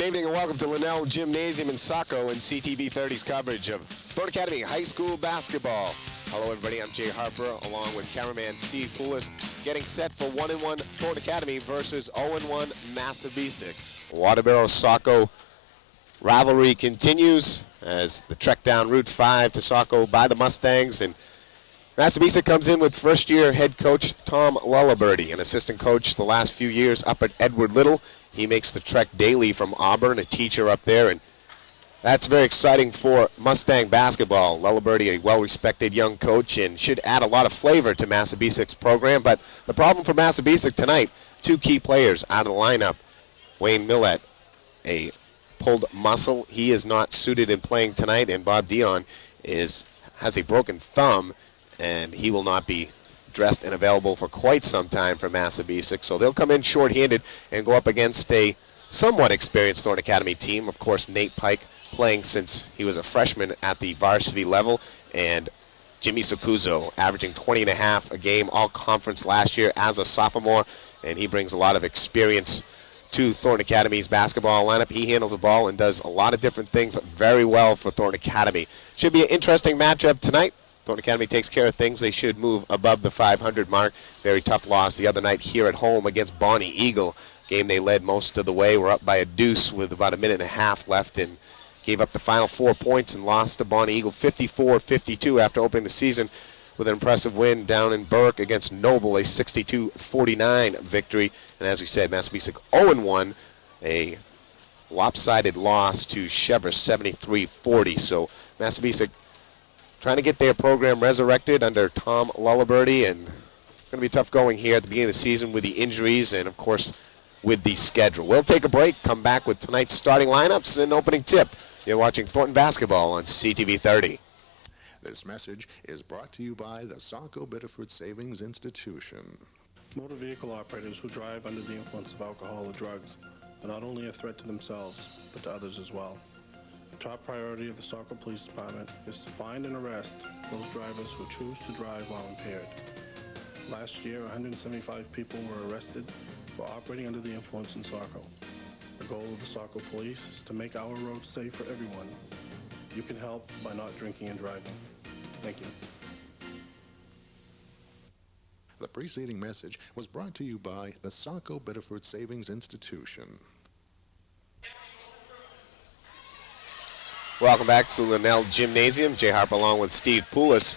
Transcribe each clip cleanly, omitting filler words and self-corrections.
Good evening and welcome to Linnell Gymnasium in Saco and CTV 30's coverage of Thornton Academy High School basketball. Hello everybody, I'm Jay Harper along with cameraman Steve Poulos, getting set for 1-1 Thornton Academy versus 0-1 Massabesic. Waterboro-Saco rivalry continues as the trek down Route 5 to Saco by the Mustangs, and Massabesic comes in with first-year head coach Tom Lullaberty, an assistant coach the last few years up at Edward Little. He makes the trek daily from Auburn, a teacher up there, and that's very exciting for Mustang basketball. Lullaberty, a well-respected young coach, and should add a lot of flavor to Massabesic's program. But the problem for Massabesic tonight, two key players out of the lineup. Wayne Millett, a pulled muscle. He is not suited in playing tonight, and Bob Dion has a broken thumb, and he will not be dressed and available for quite some time for Massabesic. So they'll come in short-handed and go up against a somewhat experienced Thornton Academy team. Of course, Nate Pike playing since he was a freshman at the varsity level, and Jimmy Sakuzo averaging 20.5 a game, all conference last year as a sophomore, and he brings a lot of experience to Thornton Academy's basketball lineup. He handles the ball and does a lot of different things very well for Thornton Academy. Should be an interesting matchup tonight. Thornton Academy takes care of things. They should move above the 500 mark. Very tough loss the other night here at home against Bonnie Eagle. Game they led most of the way. We're up by a deuce with about a minute and a half left and gave up the final 4 points and lost to Bonnie Eagle 54-52 after opening the season with an impressive win down in Burke against Noble, a 62-49 victory. And as we said, Massabesic 0-1, a lopsided loss to Chevrolet 73-40. So Massabesic trying to get their program resurrected under Tom Lullaberty, and it's going to be tough going here at the beginning of the season with the injuries and, of course, with the schedule. We'll take a break, come back with tonight's starting lineups and opening tip. You're watching Thornton Basketball on CTV 30. This message is brought to you by the Saco Biddeford Savings Institution. Motor vehicle operators who drive under the influence of alcohol or drugs are not only a threat to themselves, but to others as well. The top priority of the Saco Police Department is to find and arrest those drivers who choose to drive while impaired. Last year, 175 people were arrested for operating under the influence in Saco. The goal of the Saco Police is to make our roads safe for everyone. You can help by not drinking and driving. Thank you. The preceding message was brought to you by the Saco Biddeford Savings Institution. Welcome back to Linnell Gymnasium. Jay Harper along with Steve Poulos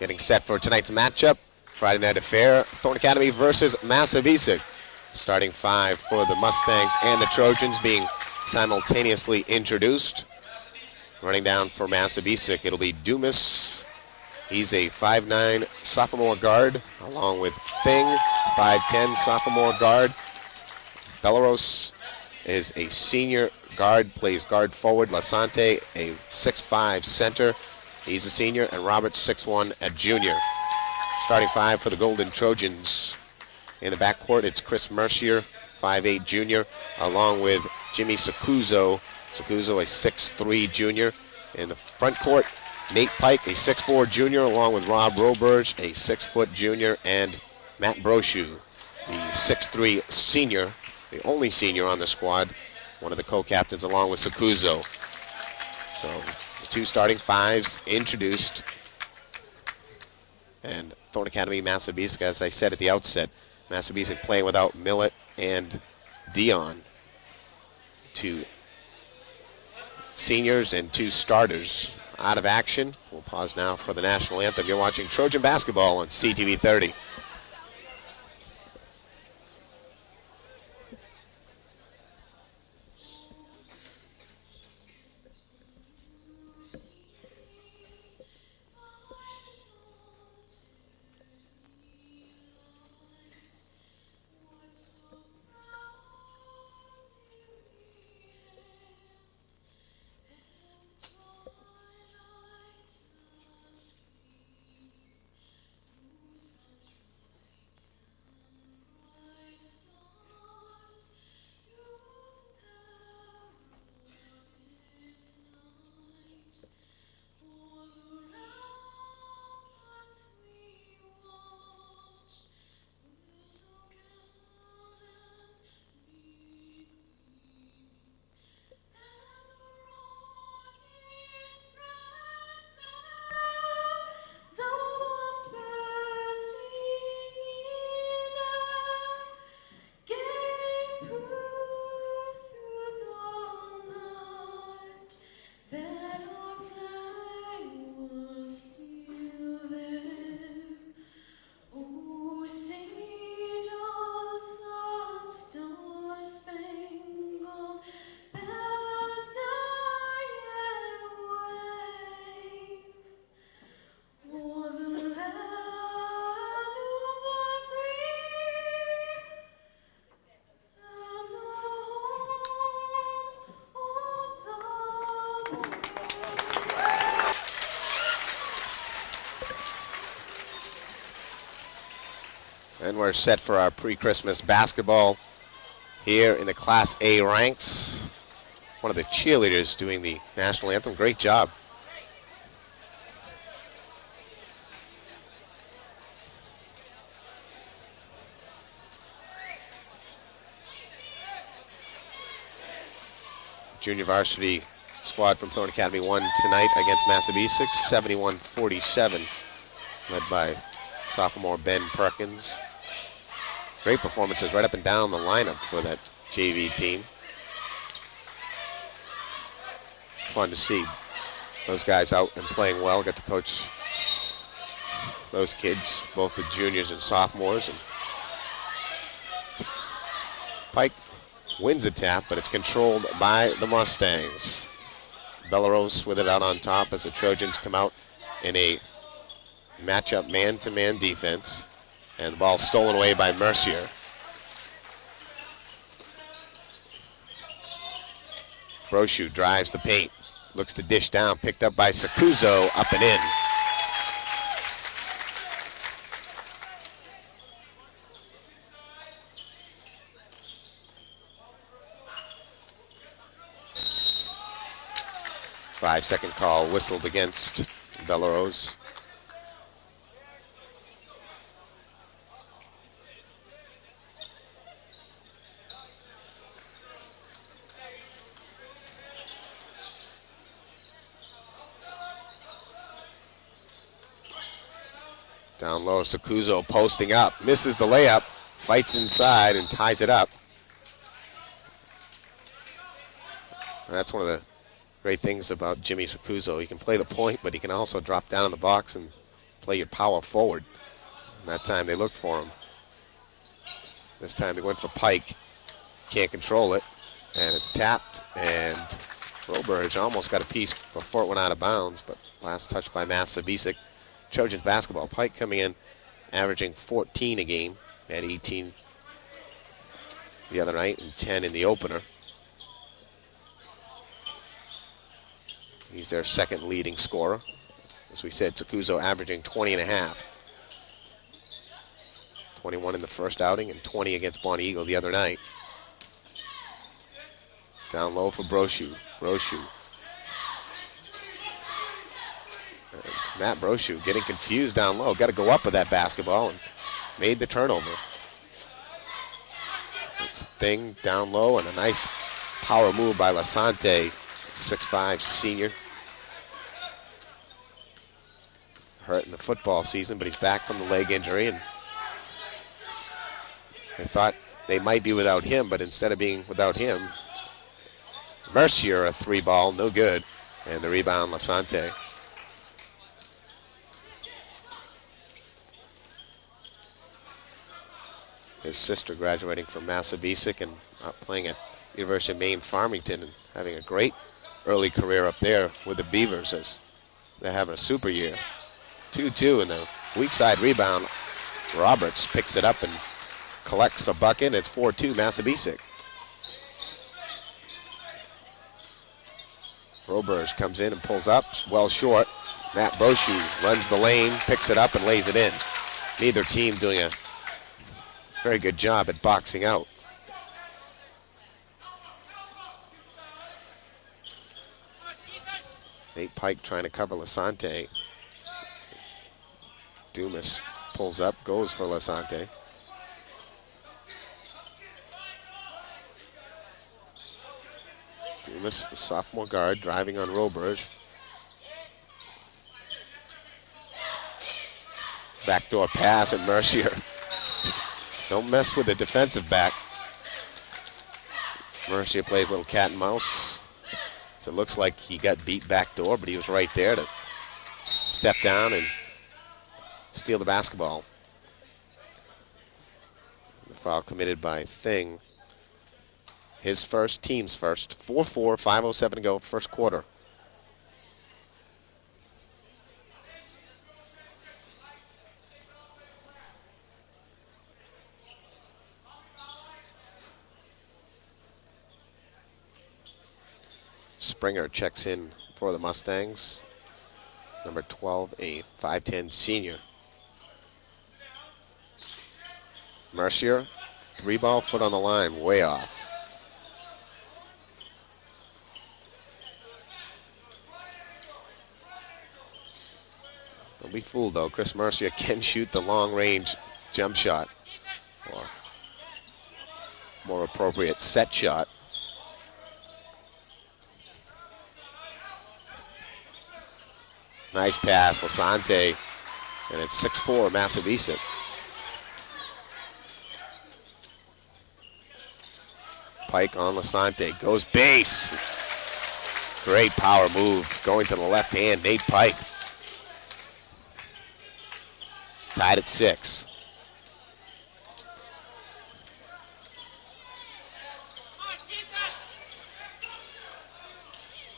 getting set for tonight's matchup. Friday night affair, Thornton Academy versus Massabesic. Starting five for the Mustangs and the Trojans being simultaneously introduced. Running down for Massabesic, it'll be Dumas. He's a 5'9 sophomore guard, along with Thing, 5'10 sophomore guard. Belarus is a senior guard, plays guard forward. Lasante, a 6'5 center. He's a senior, and Roberts, 6'1, a junior. Starting five for the Golden Trojans. In the backcourt, it's Chris Mercier, 5'8 junior, along with Jimmy Sakuzo. Sakuzo, a 6'3 junior. In the front court, Nate Pike, a 6'4 junior, along with Rob Roberge, a 6' junior, and Matt Brochu, the 6'3 senior, the only senior on the squad, one of the co-captains, along with Sakuzo. So the two starting fives introduced. And Thornton Academy, Massabesic, as I said at the outset, Massabesic playing without Millett and Dion. Two seniors and two starters out of action. We'll pause now for the national anthem. You're watching Trojan Basketball on CTV 30. And we're set for our pre-Christmas basketball here in the Class A ranks. One of the cheerleaders doing the national anthem. Great job. Junior varsity squad from Thornton Academy won tonight against Massabesic, 71-47, led by sophomore Ben Perkins. Great performances right up and down the lineup for that JV team. Fun to see those guys out and playing well. Get to coach those kids, both the juniors and sophomores. And Pike wins the tap, but it's controlled by the Mustangs. Bellarose with it out on top as the Trojans come out in a matchup man-to-man defense. And the ball stolen away by Mercier. Brochu drives the paint. Looks to dish down. Picked up by Sakuzo. Up and in. Five-second call whistled against Bellarose. Down low, Sakuzo posting up, misses the layup, fights inside and ties it up. And that's one of the great things about Jimmy Sakuzo. He can play the point, but he can also drop down in the box and play your power forward. And that time they looked for him. This time they went for Pike. Can't control it. And it's tapped, and Roberge almost got a piece before it went out of bounds, but last touch by Massabesic. Trojans basketball. Pike coming in, averaging 14 a game, at 18 the other night and 10 in the opener. He's their second leading scorer. As we said, Sakuzo averaging 20 and a half. 21 in the first outing and 20 against Bonnie Eagle the other night. Down low for Brochu. Brochu. Matt Brochu getting confused down low. Got to go up with that basketball and made the turnover. It's Thing down low and a nice power move by Lasante, 6'5" senior. Hurt in the football season, but he's back from the leg injury. And they thought they might be without him, but instead of being without him, Mercier, a three ball, no good. And the rebound, Lasante. His sister graduating from Massabesic and playing at University of Maine Farmington and having a great early career up there with the Beavers as they're having a super year. 2-2 in the weak side rebound. Roberts picks it up and collects a bucket. It's 4-2 Massabesic. Roberge comes in and pulls up, well short. Matt Brochu runs the lane, picks it up and lays it in. Neither team doing a very good job at boxing out. Nate Pike trying to cover Lasante. Dumas pulls up, goes for Lasante. Dumas, the sophomore guard, driving on Roberge. Backdoor pass and Mercier. Don't mess with the defensive back. Mercier plays a little cat and mouse. So it looks like he got beat backdoor, but he was right there to step down and steal the basketball. The foul committed by Thing. His first, team's first. 4-4, 5:07 to go, first quarter. Springer checks in for the Mustangs. Number 12, a 5'10" senior. Mercier, 3-ball, foot on the line, way off. Don't be fooled, though. Chris Mercier can shoot the long-range jump shot, or more appropriate, set shot. Nice pass, Lasante, and it's 6-4 Massabesic. Pike on Lasante, goes base. Great power move, going to the left hand, Nate Pike. Tied at 6.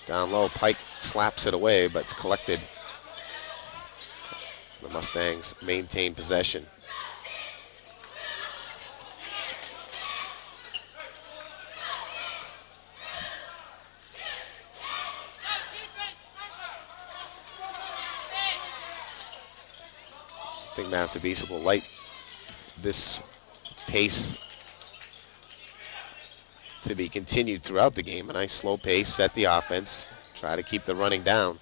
Down low, Pike slaps it away, but it's collected. The Mustangs maintain possession. I think Massabesic will light this pace to be continued throughout the game. A nice slow pace, set the offense, try to keep the running down.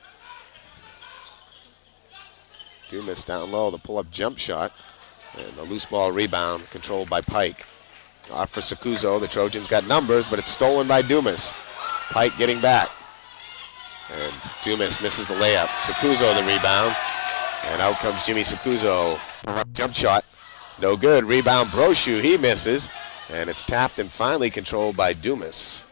Dumas down low, the pull-up jump shot, and the loose ball rebound controlled by Pike. Off for Sakuzo, the Trojans got numbers, but it's stolen by Dumas. Pike getting back, and Dumas misses the layup. Sakuzo the rebound, and out comes Jimmy Sakuzo. Pull-up jump shot, no good. Rebound Brochu, he misses, and it's tapped and finally controlled by Dumas.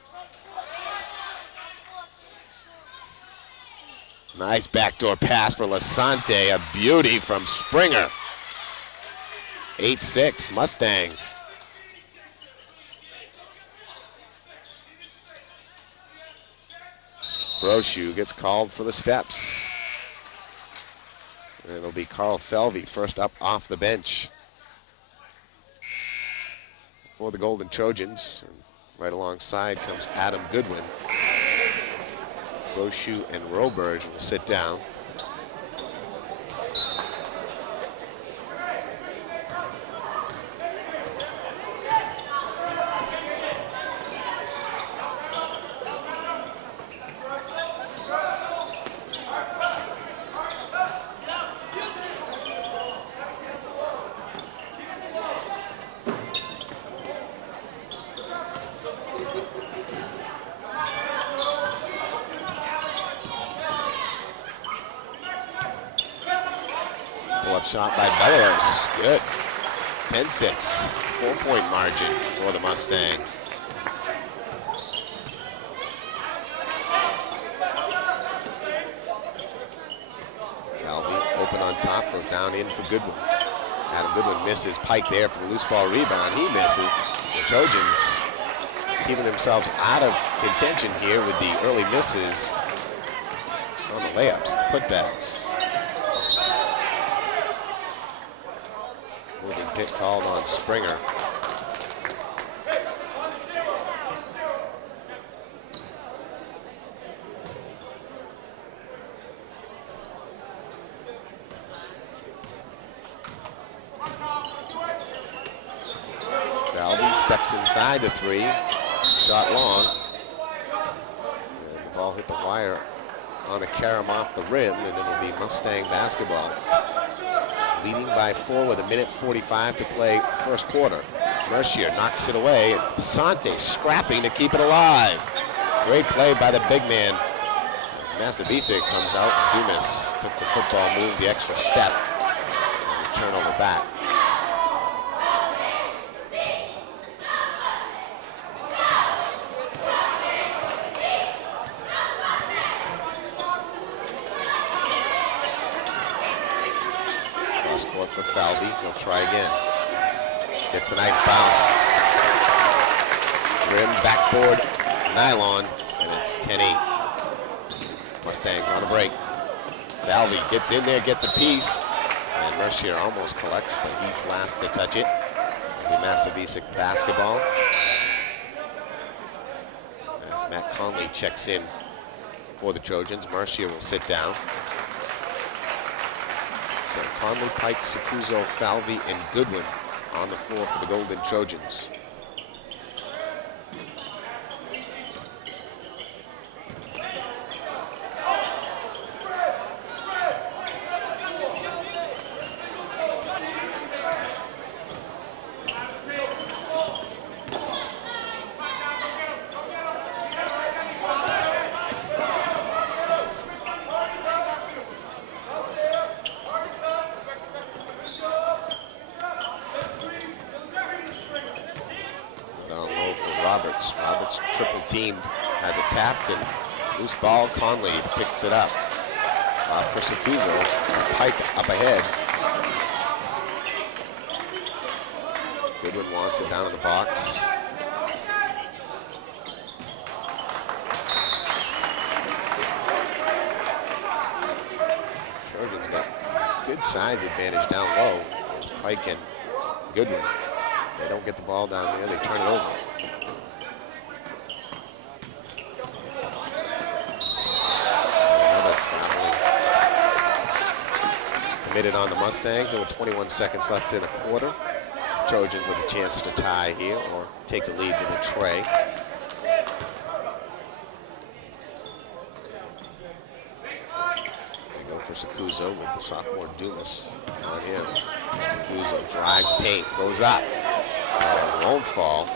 Nice backdoor pass for Lasante, a beauty from Springer. 8-6 Mustangs. Brochu gets called for the steps. And it'll be Carl Felvey first up off the bench for the Golden Trojans. And right alongside comes Adam Goodwin. Brochu and Roberge will sit down. Shot by Bellows, good. 10-6, 4-point margin for the Mustangs. Falvey open on top, goes down in for Goodwin. Adam Goodwin misses. Pike there for the loose ball rebound, he misses. The Trojans keeping themselves out of contention here with the early misses on the layups, the putbacks. Hit called on Springer. Falvey steps inside the three, shot long. And the ball hit the wire on the carom off the rim, and it'll be Mustang basketball. Leading by 4 with 1:45 to play first quarter. Mercier knocks it away. Sante scrapping to keep it alive. Great play by the big man. As Massabesic comes out, Dumas took the football move the extra step. And the turnover back. Court for Falvey, he'll try again. Gets a nice bounce. Rim, backboard, nylon, and it's 10-8. Mustangs on a break. Falvey gets in there, gets a piece, and Mercier almost collects, but he's last to touch it. The Massabesic basketball. As Matt Conley checks in for the Trojans, Mercier will sit down. So Conley, Pike, Sakuzo, Falvey, and Goodwin on the floor for the Golden Trojans. Roberts triple teamed, has it tapped, and loose ball. Conley picks it up. Off for Sakuzo. Pike up ahead. Goodwin wants it down in the box. Trojans got good size advantage down low. Pike and Goodwin. They don't get the ball down there, they turn it over. Committed on the Mustangs, and with 21 seconds left in the quarter, Trojans with a chance to tie here or take the lead with a tray. They go for Sakuzo with the sophomore Dumas on him. Sakuzo drives paint, goes up, and won't fall.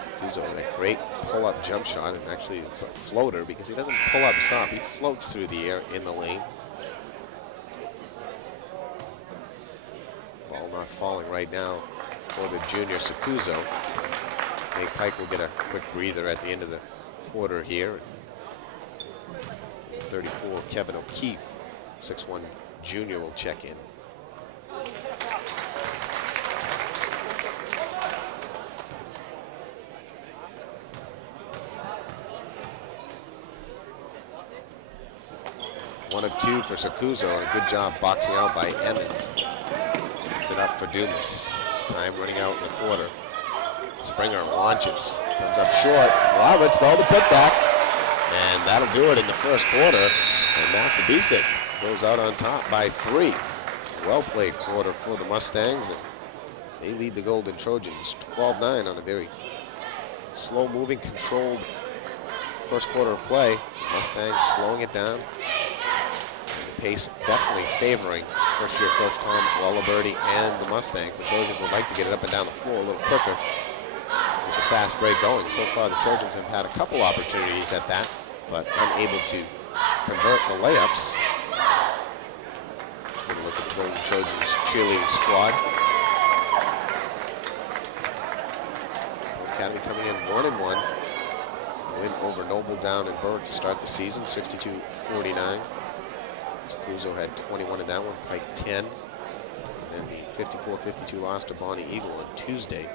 Sakuzo with a great pull-up jump shot, and actually it's a floater because he doesn't pull up stop. He floats through the air in the lane. Ball not falling right now for the junior Sakuzo. Nate Pike will get a quick breather at the end of the quarter here. 34, Kevin O'Keefe, 6'1" junior, will check in. One of two for Sakuzo, and a good job boxing out by Emmons. Gets it up for Dumas. Time running out in the quarter. Springer launches, comes up short. Roberts, though, the putback. And that'll do it in the first quarter. And Massabesic goes out on top by 3. Well-played quarter for the Mustangs. And they lead the Golden Trojans 12-9 on a very slow-moving, controlled first quarter of play. Mustangs slowing it down. Pace definitely favoring first-year coach Tom Wallaberty and the Mustangs. The Trojans would like to get it up and down the floor a little quicker with the fast break going. So far, the Trojans have had a couple opportunities at that, but unable to convert the layups. Good look at the Golden Trojans cheerleading squad. Academy coming in 1-1. Win over Noble down in Berwick to start the season, 62-49. Sakuzo had 21 in that one, Pike 10. And then the 54-52 loss to Bonnie Eagle on Tuesday.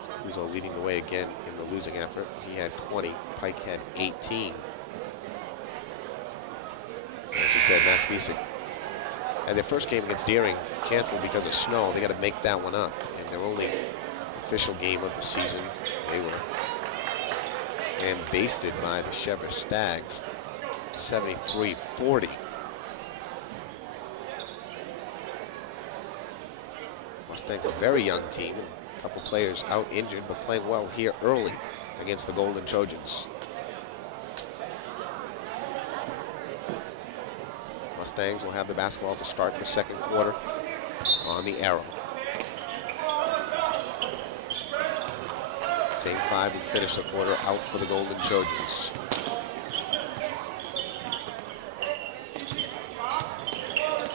Sakuzo leading the way again in the losing effort. He had 20, Pike had 18. As you said, Massabesic had their first game against Deering canceled because of snow. They got to make that one up. And their only official game of the season, they were basted by the Chevrolet Stags, 73-40. Mustangs, a very young team, a couple players out injured, but playing well here early against the Golden Trojans. Mustangs will have the basketball to start the second quarter on the arrow. Same 5 and finish the quarter out for the Golden Trojans.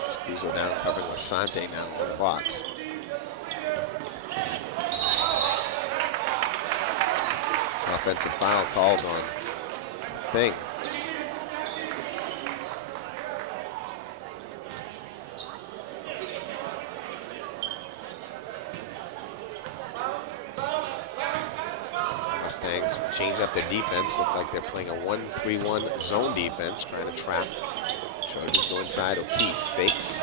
Sakuzo down covering Lasante now in the box. Offensive foul called on Thing. Mustangs change up their defense. Look like they're playing a 1-3-1 zone defense, trying to trap. Trojans go inside. O'Keefe fakes,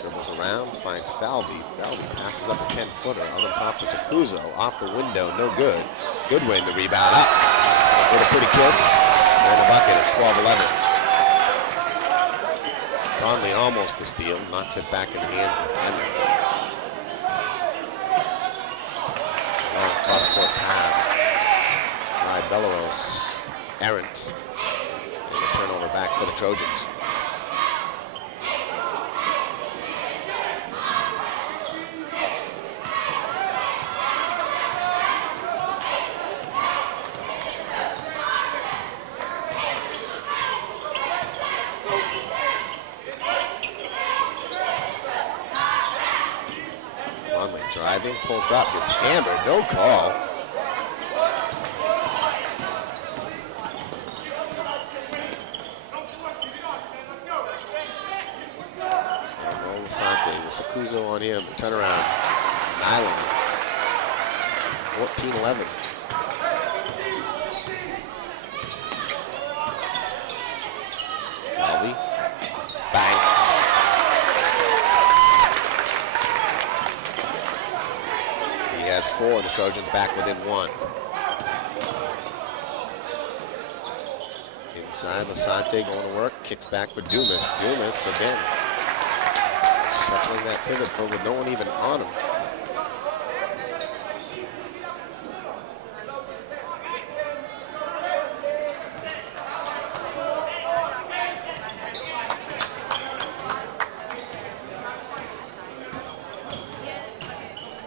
dribbles around, finds Falvey. Falvey passes up a 10-footer. Out on top for Sakuzo. Off the window, no good. Goodwin, the rebound up. With a pretty kiss. And a bucket, it's 12-11. Conley almost the steal, knocks it back in the hands of Emmons. Cross-court pass by Belleros. Errant. And a turnover back for the Trojans. Conley driving, pulls up, gets hammered, no call. Sakuzo on him, turn around, Island, 14-11. Aldi, bang. He has 4, the Trojans back within 1. Inside, Lasante going to work, kicks back for Dumas. Dumas again. Shuffling that pivot foot with no one even on him.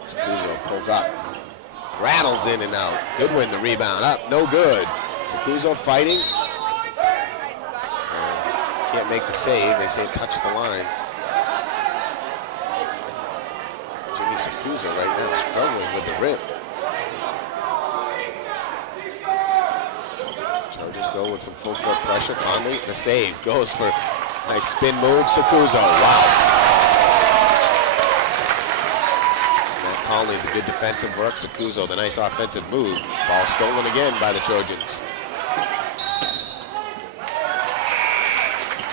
Sakuzo pulls up. Rattles in and out. Goodwin the rebound. Up, no good. Sakuzo fighting. And can't make the save. They say it touched the line. Sakuzo right now struggling with the rim. Trojans go with some full court pressure. Conley, the save, goes for nice spin move. Sakuzo, wow. Matt Conley, the good defensive work. Sakuzo, the nice offensive move. Ball stolen again by the Trojans.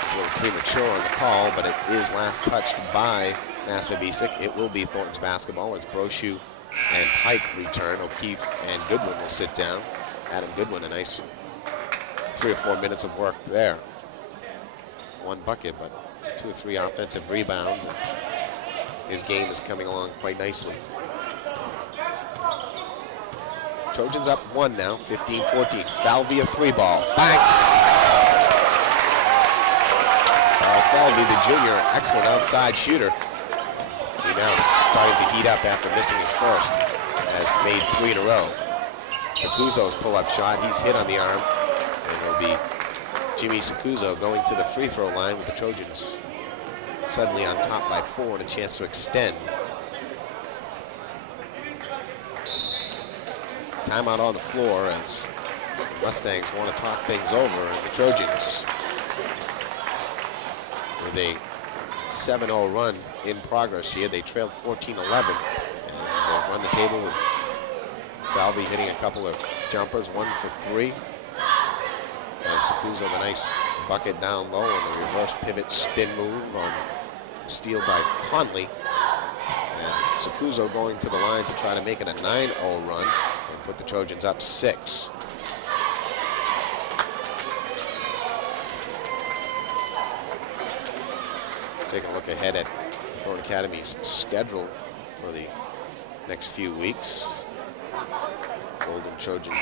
It's a little premature on the call, but it is last touched by Massabesic. It will be Thornton's basketball as Brochu and Pike return. O'Keefe and Goodwin will sit down. Adam Goodwin, a nice 3 or 4 minutes of work there. 1 bucket, but 2 or 3 offensive rebounds. And his game is coming along quite nicely. Trojans up 1 now, 15-14. Falvey a 3-ball. Bang! Falvey, the junior, excellent outside shooter. He now starting to heat up after missing his first. Has made 3 in a row. Sakuzo's pull-up shot, he's hit on the arm. And it'll be Jimmy Sakuzo going to the free throw line with the Trojans suddenly on top by 4 and a chance to extend. Timeout on the floor as the Mustangs want to talk things over. The Trojans with a 7-0 run in progress here. They trailed 14-11 and they've run the table with Falvey hitting a couple of jumpers, 1 for 3. And Sakuzo the nice bucket down low and the reverse pivot spin move on steal by Conley. And Sakuzo going to the line to try to make it a 9-0 run and put the Trojans up 6. Take a look ahead at Thornton Academy's schedule for the next few weeks. Golden Trojans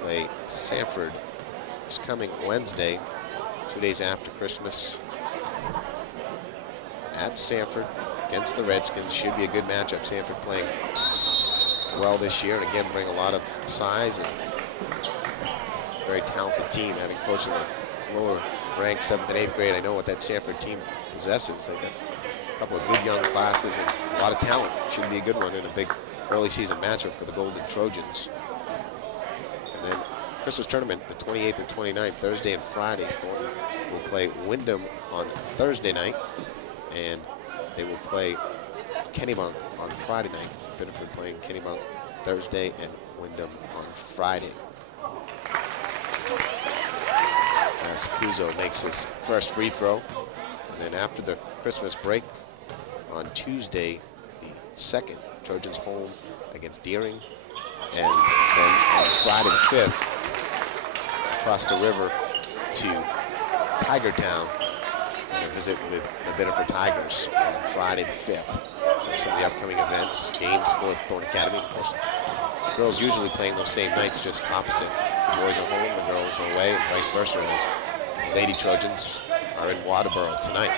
play Sanford this coming Wednesday, 2 days after Christmas, at Sanford against the Redskins. Should be a good matchup. Sanford playing well this year and again bring a lot of size and very talented team, having coached in the lower ranked 7th and 8th grade. I know what that Sanford team possesses. They've got a couple of good young classes and a lot of talent. Should be a good one in a big early season matchup for the Golden Trojans. And then Christmas tournament, the 28th and 29th, Thursday and Friday. Thornton will play Wyndham on Thursday night, and they will play Kennebunk on Friday night. Biddeford playing Kennebunk Thursday and Wyndham on Friday. Sakuzo makes his first free throw. And then after the Christmas break on Tuesday, the 2nd, Trojans home against Deering. And then on Friday the 5th, across the river to Tigertown visit with the Biddeford Tigers on Friday the 5th. So some of the upcoming events, games for Thornton Academy. Of course, the girls usually playing those same nights, just opposite. The boys are home, the girls are away, and vice versa, as Lady Trojans are in Waterboro tonight.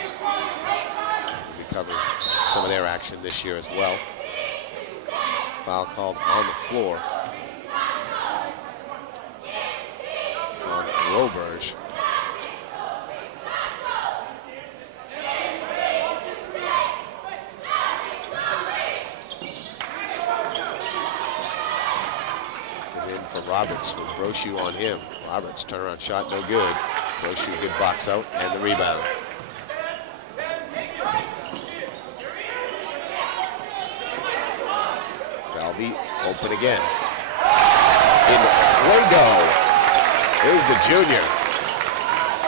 We'll be covering some of their action this year as well. Foul called on the floor on Roberge. From Roberts with Brochu on him. Roberts turnaround shot, no good. Brochu, good box out, and the rebound. Falvey open again. In fuego is the junior.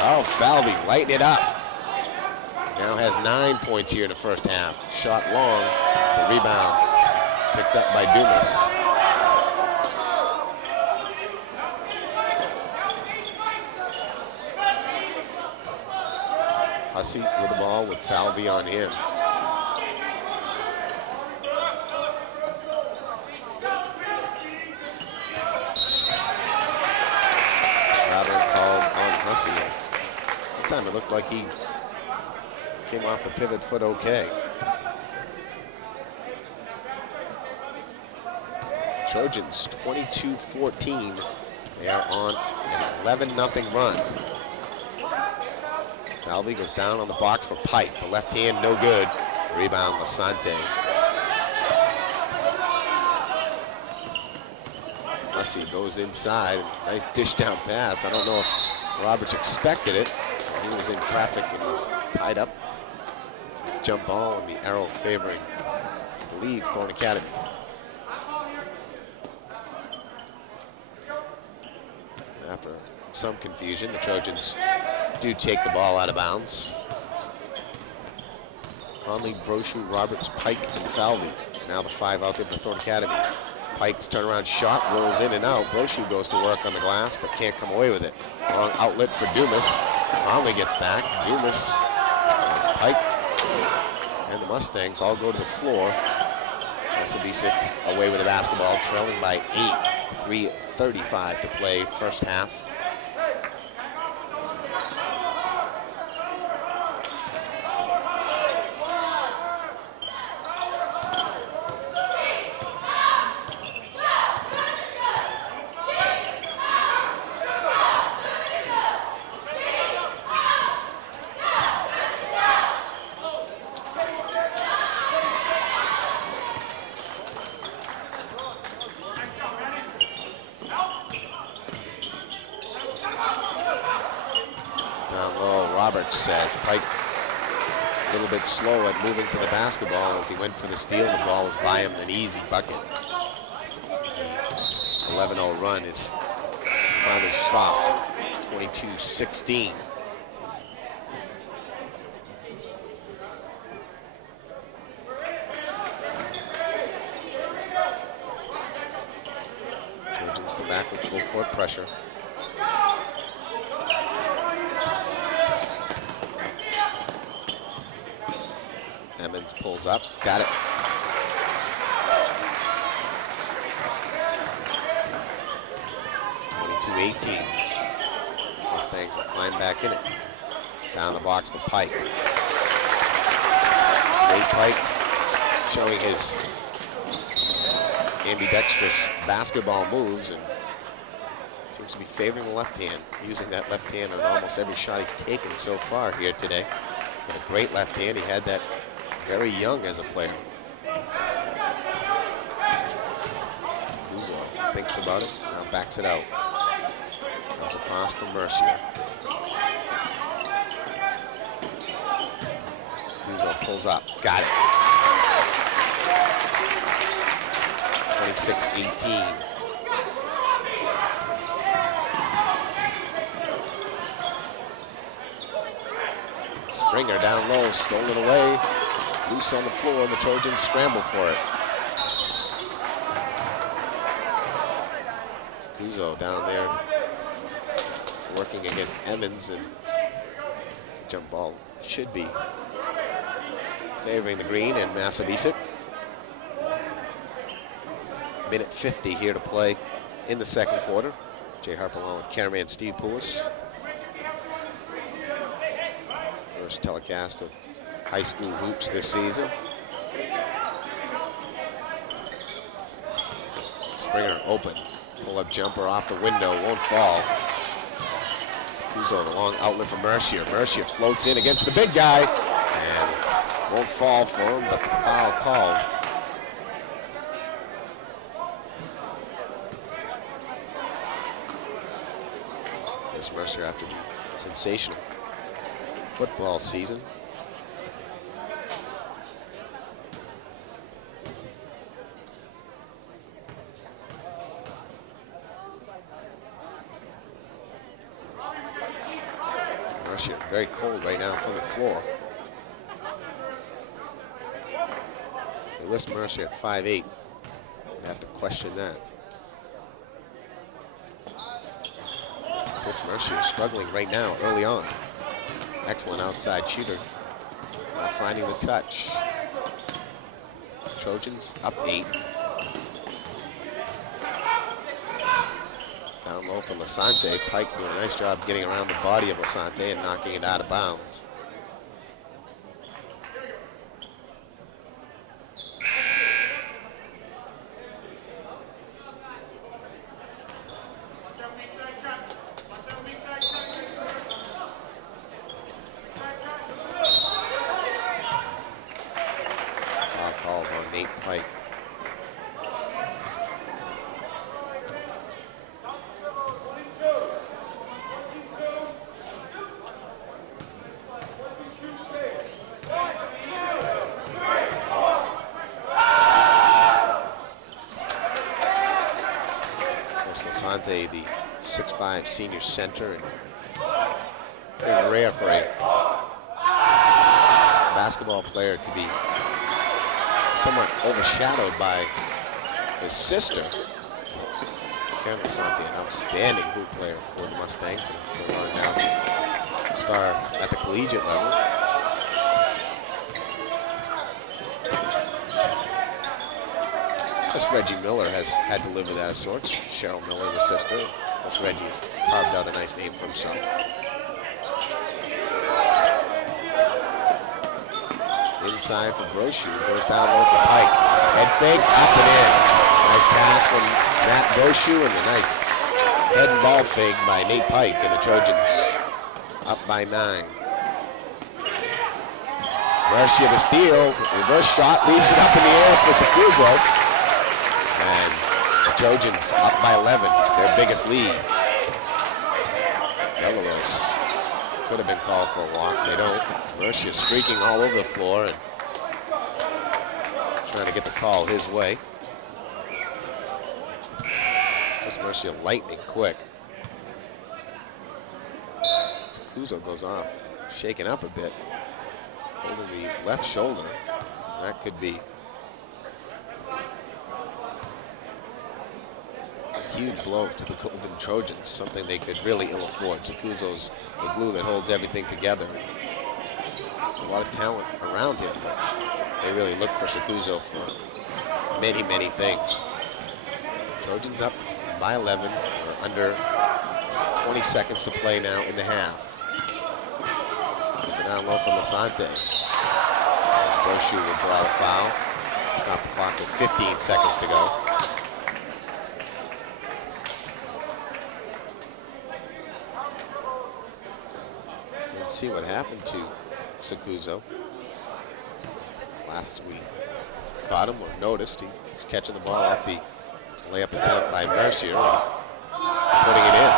Oh, Falvey lighting it up. Now has 9 points here in the first half. Shot long, the rebound picked up by Dumas. Hussey with the ball with Falvey on him. Traveling called on Hussey. That time it looked like he came off the pivot foot okay. Trojans 22-14. They are on an 11-0 run. Falvey goes down on the box for Pike. The left hand, no good. Rebound, Lasante. Hussey goes inside. Nice dish down pass. I don't know if Roberts expected it. He was in traffic and he's tied up. Jump ball and the arrow favoring, I believe, Thornton Academy. After some confusion, the Trojans do take the ball out of bounds. Conley, Brochu, Roberts, Pike, and Falvey. Now the 5 out there for Thornton Academy. Pike's turnaround shot rolls in and out. Brochu goes to work on the glass, but can't come away with it. Long outlet for Dumas. Conley gets back. Dumas, Pike, and the Mustangs all go to the floor. Massabesic away with the basketball, trailing by 8. 3:35 to play first half. Says Pike a little bit slow at moving to the basketball. As he went for the steal, the ball was by him, an easy bucket. The 11-0 run is finally stopped, 22-16. Trojans come back with full court pressure. Pulls up, got it. (22-18). Mustangs will climb back in it. Down the box for Pike. Great Pike showing his ambidextrous basketball moves and seems to be favoring the left hand, using that left hand on almost every shot he's taken so far here today. Got a great left hand. He had that very young as a player. Cuso thinks about it, now backs it out. Comes across from Mercier. Cuso pulls up, got it. 26-18. Springer down low, stolen away. Loose on the floor, and the Trojans scramble for it. Cuso down there working against Evans, and jump ball should be favoring the green and Massabesic. Minute 50 here to play in the second quarter. Jay Harper along with cameraman Steve Poulos. First telecast of high school hoops this season. Springer open. Pull-up jumper off the window, won't fall. Cuso, the long outlet for Mercier. Mercier floats in against the big guy and won't fall for him, but the foul called. Chris Mercier after the sensational football season. Mercier very cold right now from the floor. They list Mercier at 5'8". You have to question that. Chris Mercier struggling right now early on. Excellent outside shooter. Not finding the touch. Trojans up 8. Down low for Lasante. Pike doing a nice job getting around the body of Lasante and knocking it out of bounds. Calls on Nate Pike. Lasante, the 6'5" senior center, and very rare for a basketball player to be somewhat overshadowed by his sister. Karen Lasante, an outstanding hoop player for the Mustangs, and go on now to star at the collegiate level. Plus Reggie Miller has had to live with that of sorts. Cheryl Miller, the sister. Plus Reggie has carved out a nice name for himself. Inside for Brochu, goes down low for Pike. Head fake, up and in. Nice pass from Matt Brochu and a nice head and ball fake by Nate Pike, and the Trojans up by 9. Mercier the steal, reverse shot, leaves it up in the air for Sakuzo. And the Trojans up by 11, their biggest lead. Belarus could have been called for a walk, they don't. Mercier streaking all over the floor and trying to get the call his way. This Mercier lightning quick. Sakuzo goes off, shaken up a bit, holding the left shoulder. That could be a huge blow to the Golden Trojans, something they could really ill afford. Sakuzo's the glue that holds everything together. There's a lot of talent around him, but they really look for Sakuzo for many, many things. Trojans up by 11, or under 20 seconds to play now in the half. Down low from Lasante. Brochu will draw a foul. Stop the clock with 15 seconds to go. Let's see what happened to Sakuzo. Last we caught him or noticed, he was catching the ball off the layup attempt by Mercier and putting it in.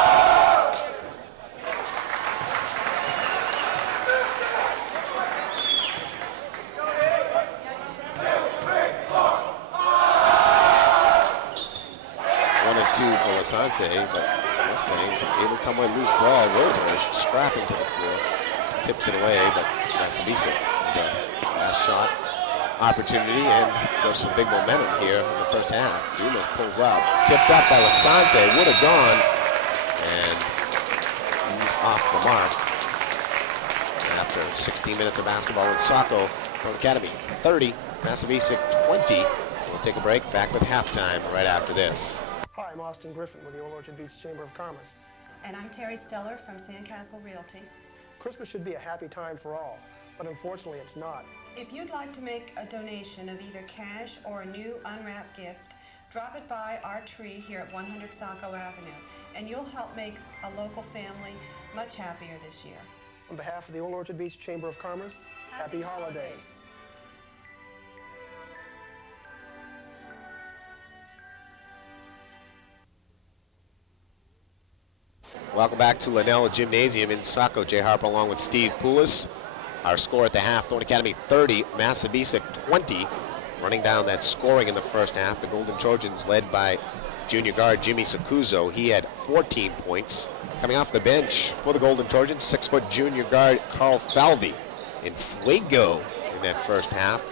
For Lasante, but Mustangs able to come away loose ball. Wilbur scrapping to the floor, tips it away, but Massabesic, the last shot opportunity, and of course some big momentum here in the first half. Dumas pulls up, tipped up by Lasante, would have gone, and he's off the mark after after 16 minutes of basketball in Saco. Thornton Academy 30, Massabesic 20. We'll take a break, back with halftime right after this. Hi, I'm Austin Griffin with the Old Orchard Beach Chamber of Commerce. And I'm Terry Steller from Sandcastle Realty. Christmas should be a happy time for all, but unfortunately it's not. If you'd like to make a donation of either cash or a new unwrapped gift, drop it by our tree here at 100 Saco Avenue, and you'll help make a local family much happier this year. On behalf of the Old Orchard Beach Chamber of Commerce, happy holidays. Welcome back to Linnell Gymnasium in Saco. Jay Harper along with Steve Poulos. Our score at the half, Thornton Academy 30, Massabesic 20. Running down that scoring in the first half, the Golden Trojans led by junior guard Jimmy Sakuzo. He had 14 points. Coming off the bench for the Golden Trojans, 6-foot junior guard Carl Falvey in Fuego in that first half.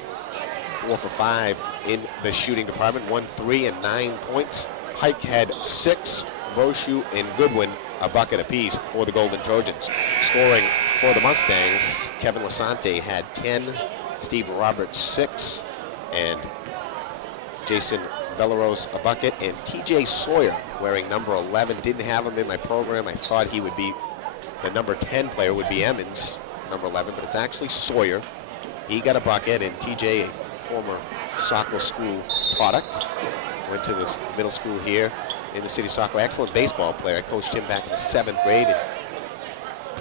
4 for 5 in the shooting department, 1 3 and 9 points. Pike had 6, Brochu and Goodwin a bucket apiece for the Golden Trojans. Scoring for the Mustangs, Kevin Lasante had 10, Steve Roberts 6, and Jason Belleros a bucket, and TJ Sawyer wearing number 11. Didn't have him in my program. I thought he would be the number 10 player would be Emmons, number 11, but it's actually Sawyer. He got a bucket, and TJ, a former Saco School product, went to the middle school here in the city of Saco. Excellent baseball player. I coached him back in the 7th grade and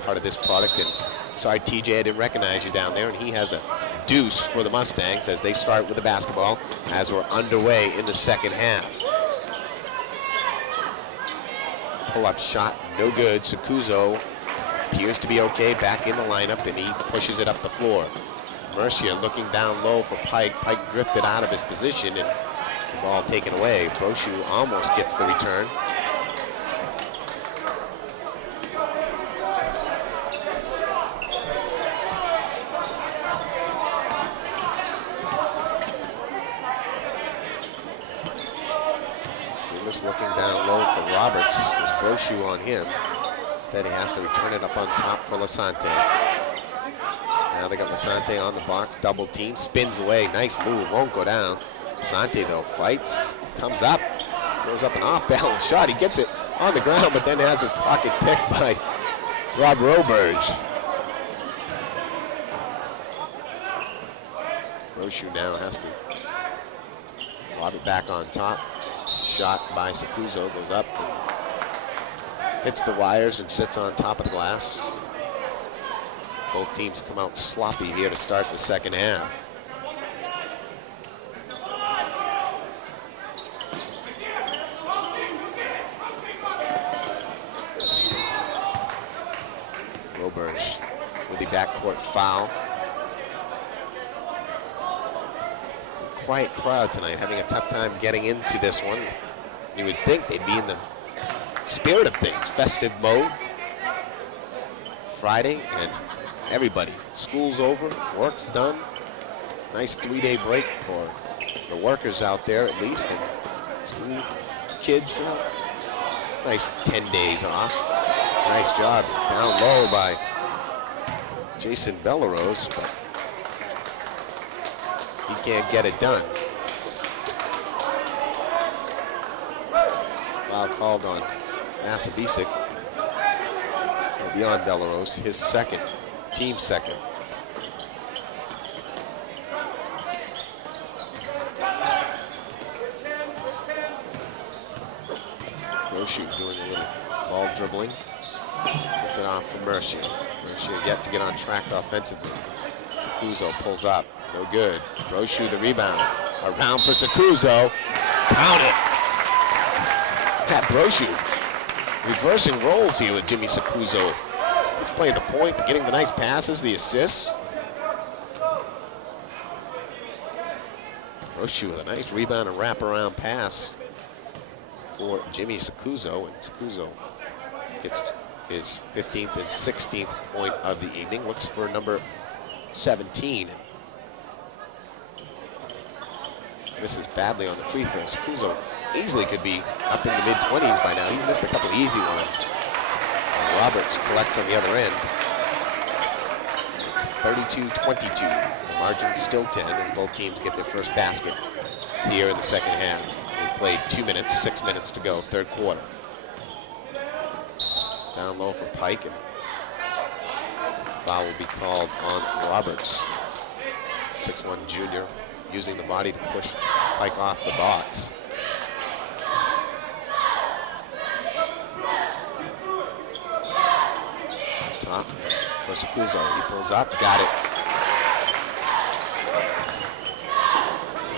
part of this product. And sorry, TJ, I didn't recognize you down there. And he has a deuce for the Mustangs as they start with the basketball as we're underway in the second half. Pull-up shot, no good. Sakuzo appears to be okay, back in the lineup, and he pushes it up the floor. Mercia looking down low for Pike. Pike drifted out of his position, and the ball taken away. Brochu almost gets the return. Looking down low for Roberts, with Brochu on him. Instead, he has to return it up on top for Lasante. Now they got Lasante on the box, double team, spins away, nice move, won't go down. Lasante, though, fights, comes up, throws up an off-balance shot. He gets it on the ground, but then has his pocket picked by Rob Roberge. Brochu now has to lob it back on top. Shot by Sakuzo goes up, hits the wires and sits on top of the glass. Both teams come out sloppy here to start the second half. Roberge with the backcourt foul. Quiet crowd tonight, having a tough time getting into this one. You would think they'd be in the spirit of things, festive mode. Friday, and everybody, school's over, work's done. Nice 3-day break for the workers out there at least, and school kids, nice 10 days off. Nice job down low by Jason Belleros, but he can't get it done. Foul called on Massabesic. Beyond Belleros, his second, team second. Brochu doing a little ball dribbling. Gets it off for Mercia. Mercia yet to get on track offensively. Sakuzo pulls up. No good. Brochu the rebound. Around for Sakuzo. Count it. Pat Brochu reversing roles here with Jimmy Sakuzo. He's playing the point, getting the nice passes, the assists. Brochu with a nice rebound and wraparound pass for Jimmy Sakuzo. And Sakuzo gets his 15th and 16th point of the evening. Looks for number 17. Misses badly on the free throw. Sakuzo easily could be up in the mid-20s by now. He's missed a couple easy ones. And Roberts collects on the other end. It's 32-22. The margin's still 10 as both teams get their first basket here in the second half. We played 2 minutes, 6 minutes to go, third quarter. Down low for Pike, and foul will be called on Roberts. 6'1" junior, using the body to push Pike off the box. Top, Persecuzo, he pulls up, got it.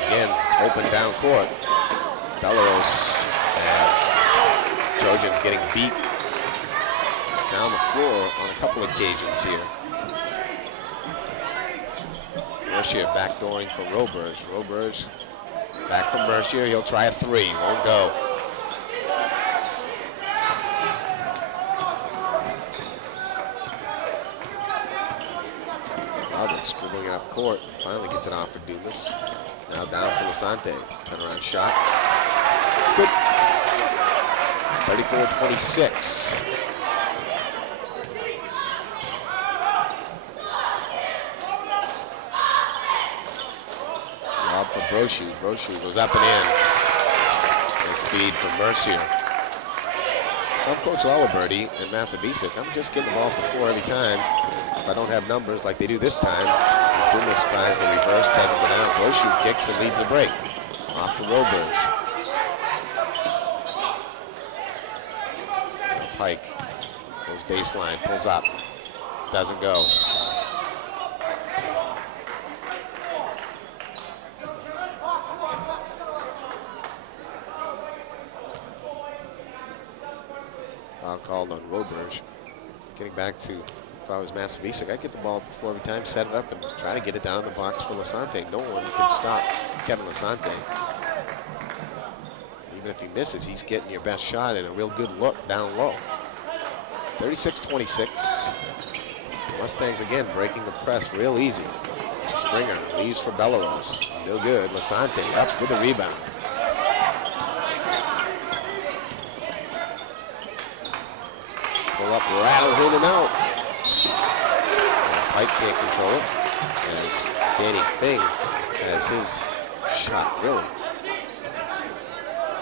Again, open down court. Belarus and Trojans getting beat down the floor on a couple occasions here. Mercier backdooring for Roberge. Roberge back from Mercier. He'll try a three. Won't go. Roberts dribbling it up court. Finally gets it off for Dumas. Now down for Lasante. Turnaround shot. It's good. 34-26. Lob for Brochu. Brochu goes up and in. Nice feed from Mercier. Well, Coach Laliberti and Massabesic, I'm just getting the ball off the floor every time. If I don't have numbers like they do this time, as Dumas tries the reverse, doesn't go down. Brochu kicks and leads the break. Off for Roberge. Pike goes baseline, pulls up, doesn't go. Foul called on Roberge. Getting back to, if I was Massabesic, I'd get the ball up the floor every time, set it up, and try to get it down in the box for Lasante. No one can stop Kevin Lasante. Even if he misses, he's getting your best shot and a real good look down low. 36-26. Mustangs again breaking the press real easy. Springer leaves for Belarus. No good. Lasante up with a rebound. Pull up, rattles in and out. Pike can't control it as Danny Thing has his shot really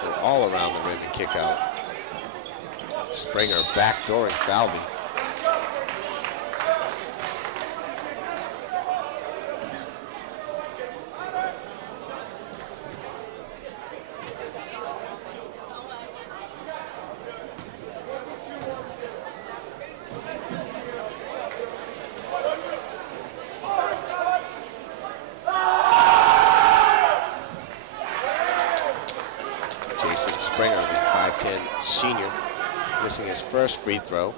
go all around the rim and kick out. Springer backdooring Falvey. Springer, the 5'10" senior, missing his first free throw.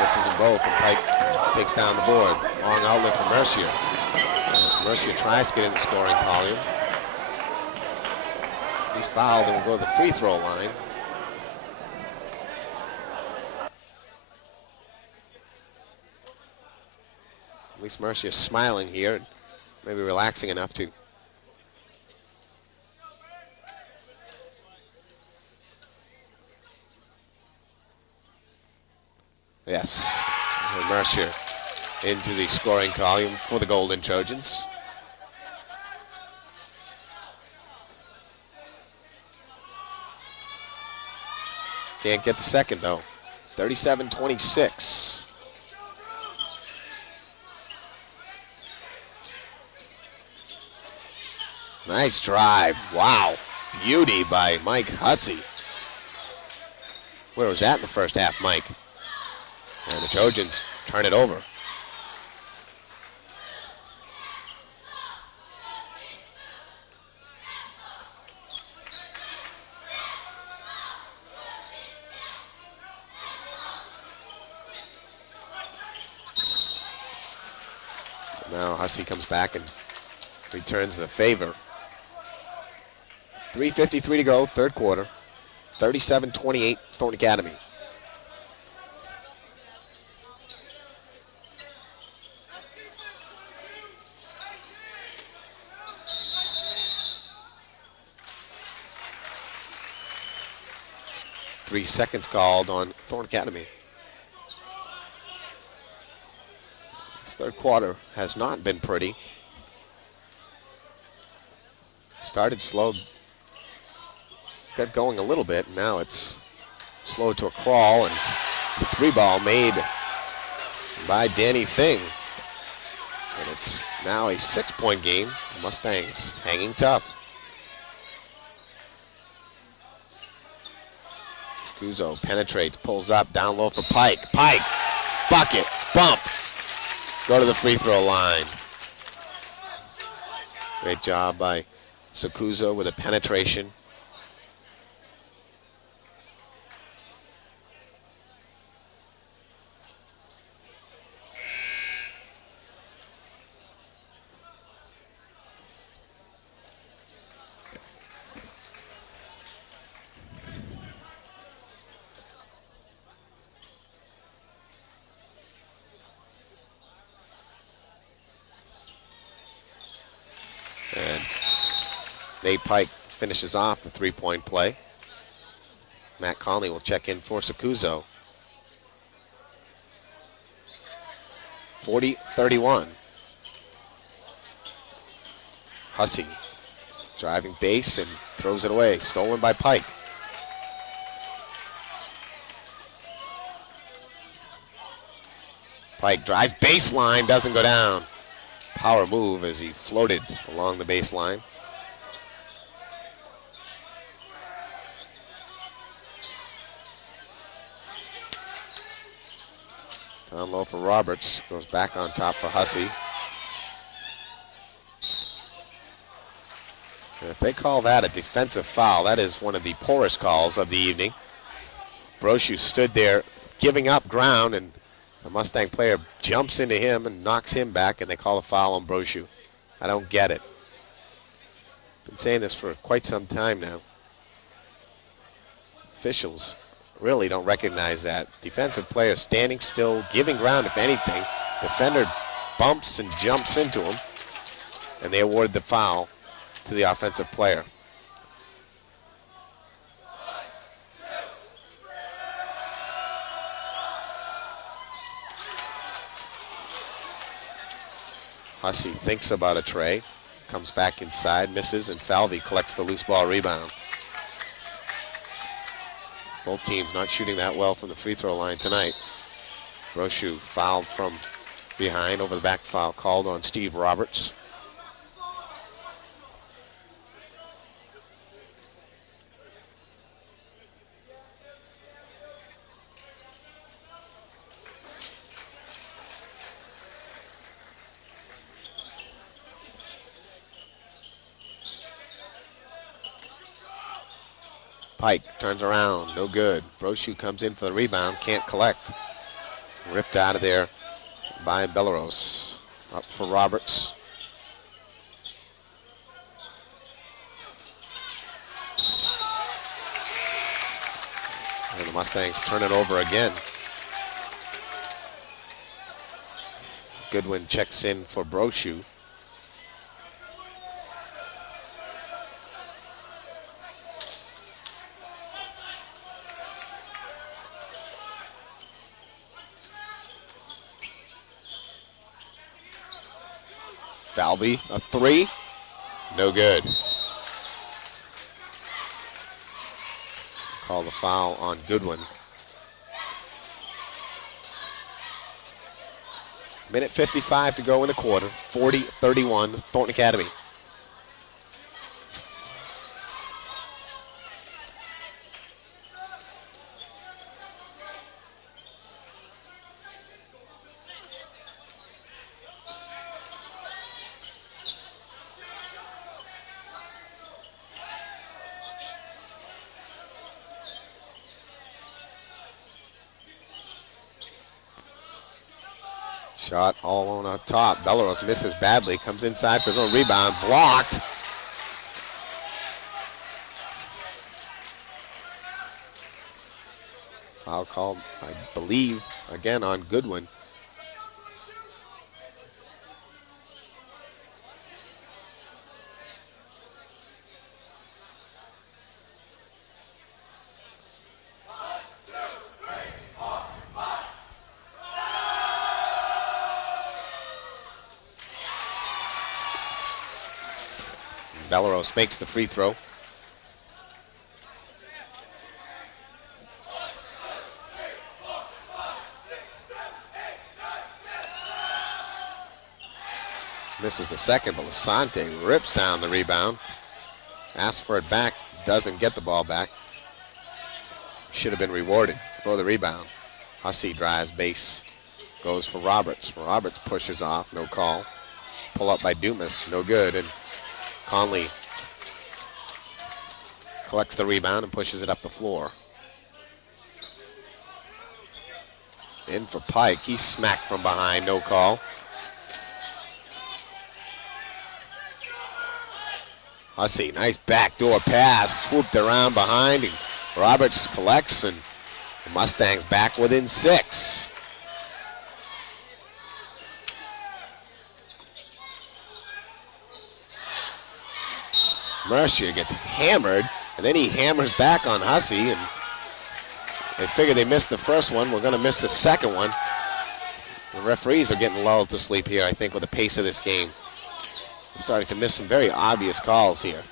Misses them both, and Pike takes down the board. Long outlet for Mercier. As Mercier tries to get in the scoring column. He's fouled and will go to the free throw line. At least Mercier smiling here, maybe relaxing enough to. Yes, and Mercier into the scoring column for the Golden Trojans. Can't get the second though. 37-26. Nice drive. Wow. Beauty by Mike Hussey. Where was that in the first half, Mike? And the Trojans turn it over. Now Hussey comes back and returns the favor. 3:53 to go, third quarter. 37-28, Thornton Academy. 3 seconds called on Thornton Academy. This third quarter has not been pretty. Started slow, got going a little bit. Now it's slowed to a crawl, and the 3-ball made by Danny Thing. And it's now a 6-point game. The Mustangs hanging tough. Scuso penetrates, pulls up, down low for Pike. Pike, bucket, bump. Go to the free throw line. Great job by Scuso with a penetration. And Nate Pike finishes off the 3-point play. Matt Conley will check in for Scuso. 40-31. Hussey driving base and throws it away. Stolen by Pike. Pike drives baseline, doesn't go down. Power move as he floated along the baseline. Down low for Roberts. Goes back on top for Hussey. And if they call that a defensive foul, that is one of the poorest calls of the evening. Brochu stood there giving up ground, and the Mustang player jumps into him and knocks him back, and they call a foul on Brochu. I don't get it. Been saying this for quite some time now. Officials really don't recognize that. Defensive player standing still, giving ground if anything. Defender bumps and jumps into him, and they award the foul to the offensive player. Hussey thinks about a tray, comes back inside, misses, and Falvey collects the loose ball rebound. Both teams not shooting that well from the free throw line tonight. Brochu fouled from behind, over the back foul called on Steve Roberts. Pike turns around, no good. Brochu comes in for the rebound, can't collect. Ripped out of there by Belleros. Up for Roberts. And the Mustangs turn it over again. Goodwin checks in for Brochu. Falvey, a three, no good. Call the foul on Goodwin. Minute 55 to go in the quarter, 40-31, Thornton Academy. Shot all on top. Belleros misses badly. Comes inside for his own rebound. Blocked. Foul called, I believe, again on Goodwin. Belleros makes the free throw. Misses the second, but Lasante rips down the rebound. Asks for it back, doesn't get the ball back. Should have been rewarded for the rebound. Hussey drives base, goes for Roberts. Roberts pushes off, no call. Pull up by Dumas, no good. And Conley collects the rebound and pushes it up the floor. In for Pike, he's smacked from behind, no call. Hussey, nice backdoor pass, swooped around behind, and Roberts collects, and the Mustangs back within 6. Mercier gets hammered, and then he hammers back on Hussey, and they figure they missed the first one. We're going to miss the second one. The referees are getting lulled to sleep here, I think, with the pace of this game. They're starting to miss some very obvious calls here.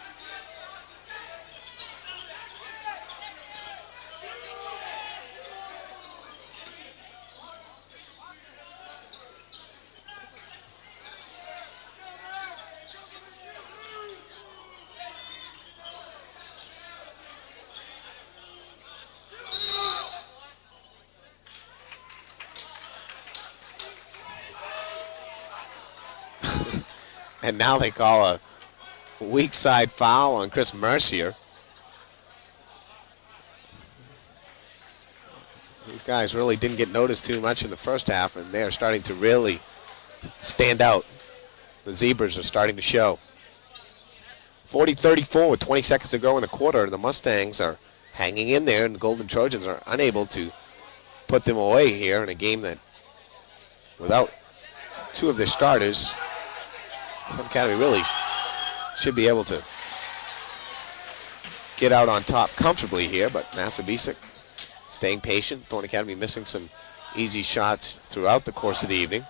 And now they call a weak side foul on Chris Mercier. These guys really didn't get noticed too much in the first half, and they're starting to really stand out. The Zebras are starting to show. 40-34 with 20 seconds to go in the quarter, and the Mustangs are hanging in there, and the Golden Trojans are unable to put them away here in a game that, without two of their starters, Thornton Academy really should be able to get out on top comfortably here, but Massabesic staying patient. Thornton Academy missing some easy shots throughout the course of the evening.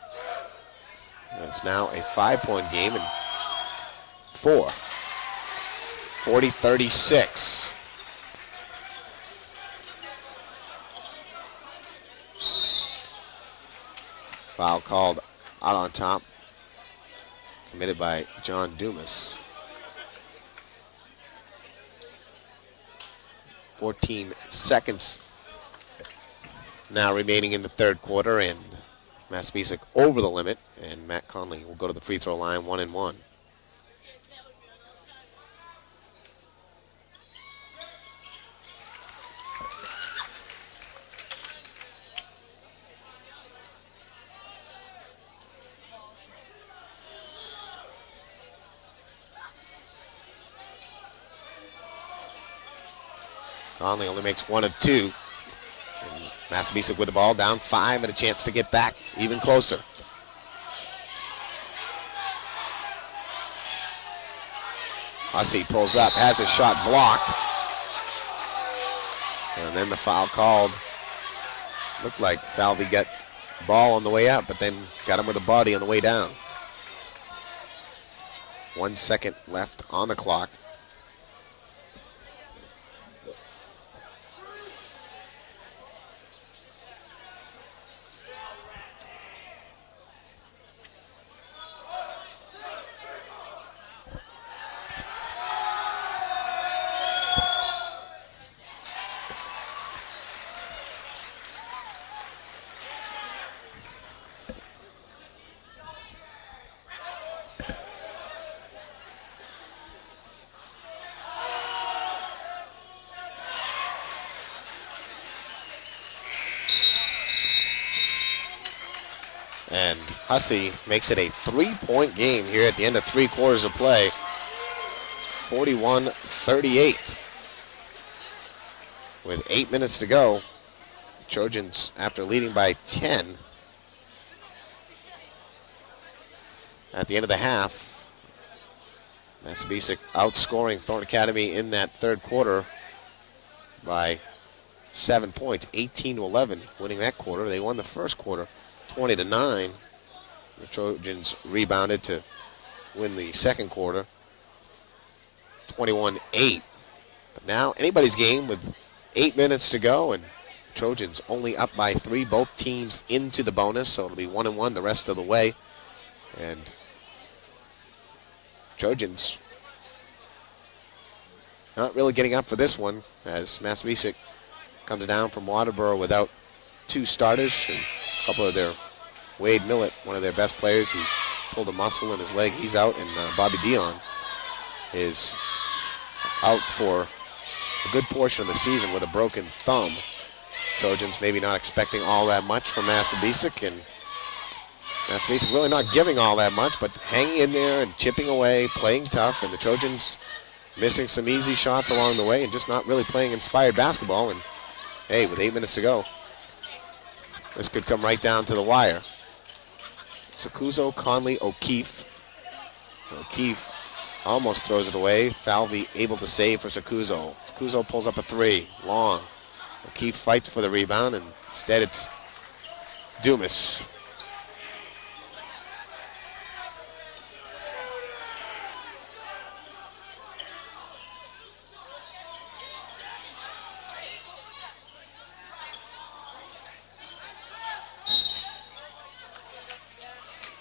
It's now a 5-point game and 4. 40-36. Foul called out on top, committed by John Dumas. 14 seconds now remaining in the third quarter, and Massabesic over the limit, and Matt Conley will go to the free throw line 1-1. Conley only makes 1 of 2. And Massabesic with the ball, down 5 and a chance to get back even closer. Hussey pulls up, has his shot blocked. And then the foul called. Looked like Falvey got ball on the way up, but then got him with the body on the way down. 1 second left on the clock. And Hussey makes it a 3-point game here at the end of 3 quarters of play. 41-38. With 8 minutes to go, Trojans, after leading by 10 at the end of the half, Massabesic outscoring Thornton Academy in that third quarter by 7 points, 18-11, winning that quarter. They won the first quarter 20-9. The Trojans rebounded to win the second quarter 21-8. But now anybody's game with 8 minutes to go, and Trojans only up by 3. Both teams into the bonus, so it'll be 1-1 the rest of the way. And Trojans not really getting up for this one, as Massabesic comes down from Waterboro without 2 starters. And a couple of their, Wade Millett, one of their best players, he pulled a muscle in his leg. He's out, and Bobby Dion is out for a good portion of the season with a broken thumb. Trojans maybe not expecting all that much from Massabesic, and Massabesic really not giving all that much, but hanging in there and chipping away, playing tough, and the Trojans missing some easy shots along the way and just not really playing inspired basketball. And hey, with 8 minutes to go, this could come right down to the wire. Sakuzo, Conley, O'Keefe. O'Keefe almost throws it away. Falvey able to save for Sakuzo. Sakuzo pulls up a 3, long. O'Keefe fights for the rebound, and instead it's Dumas.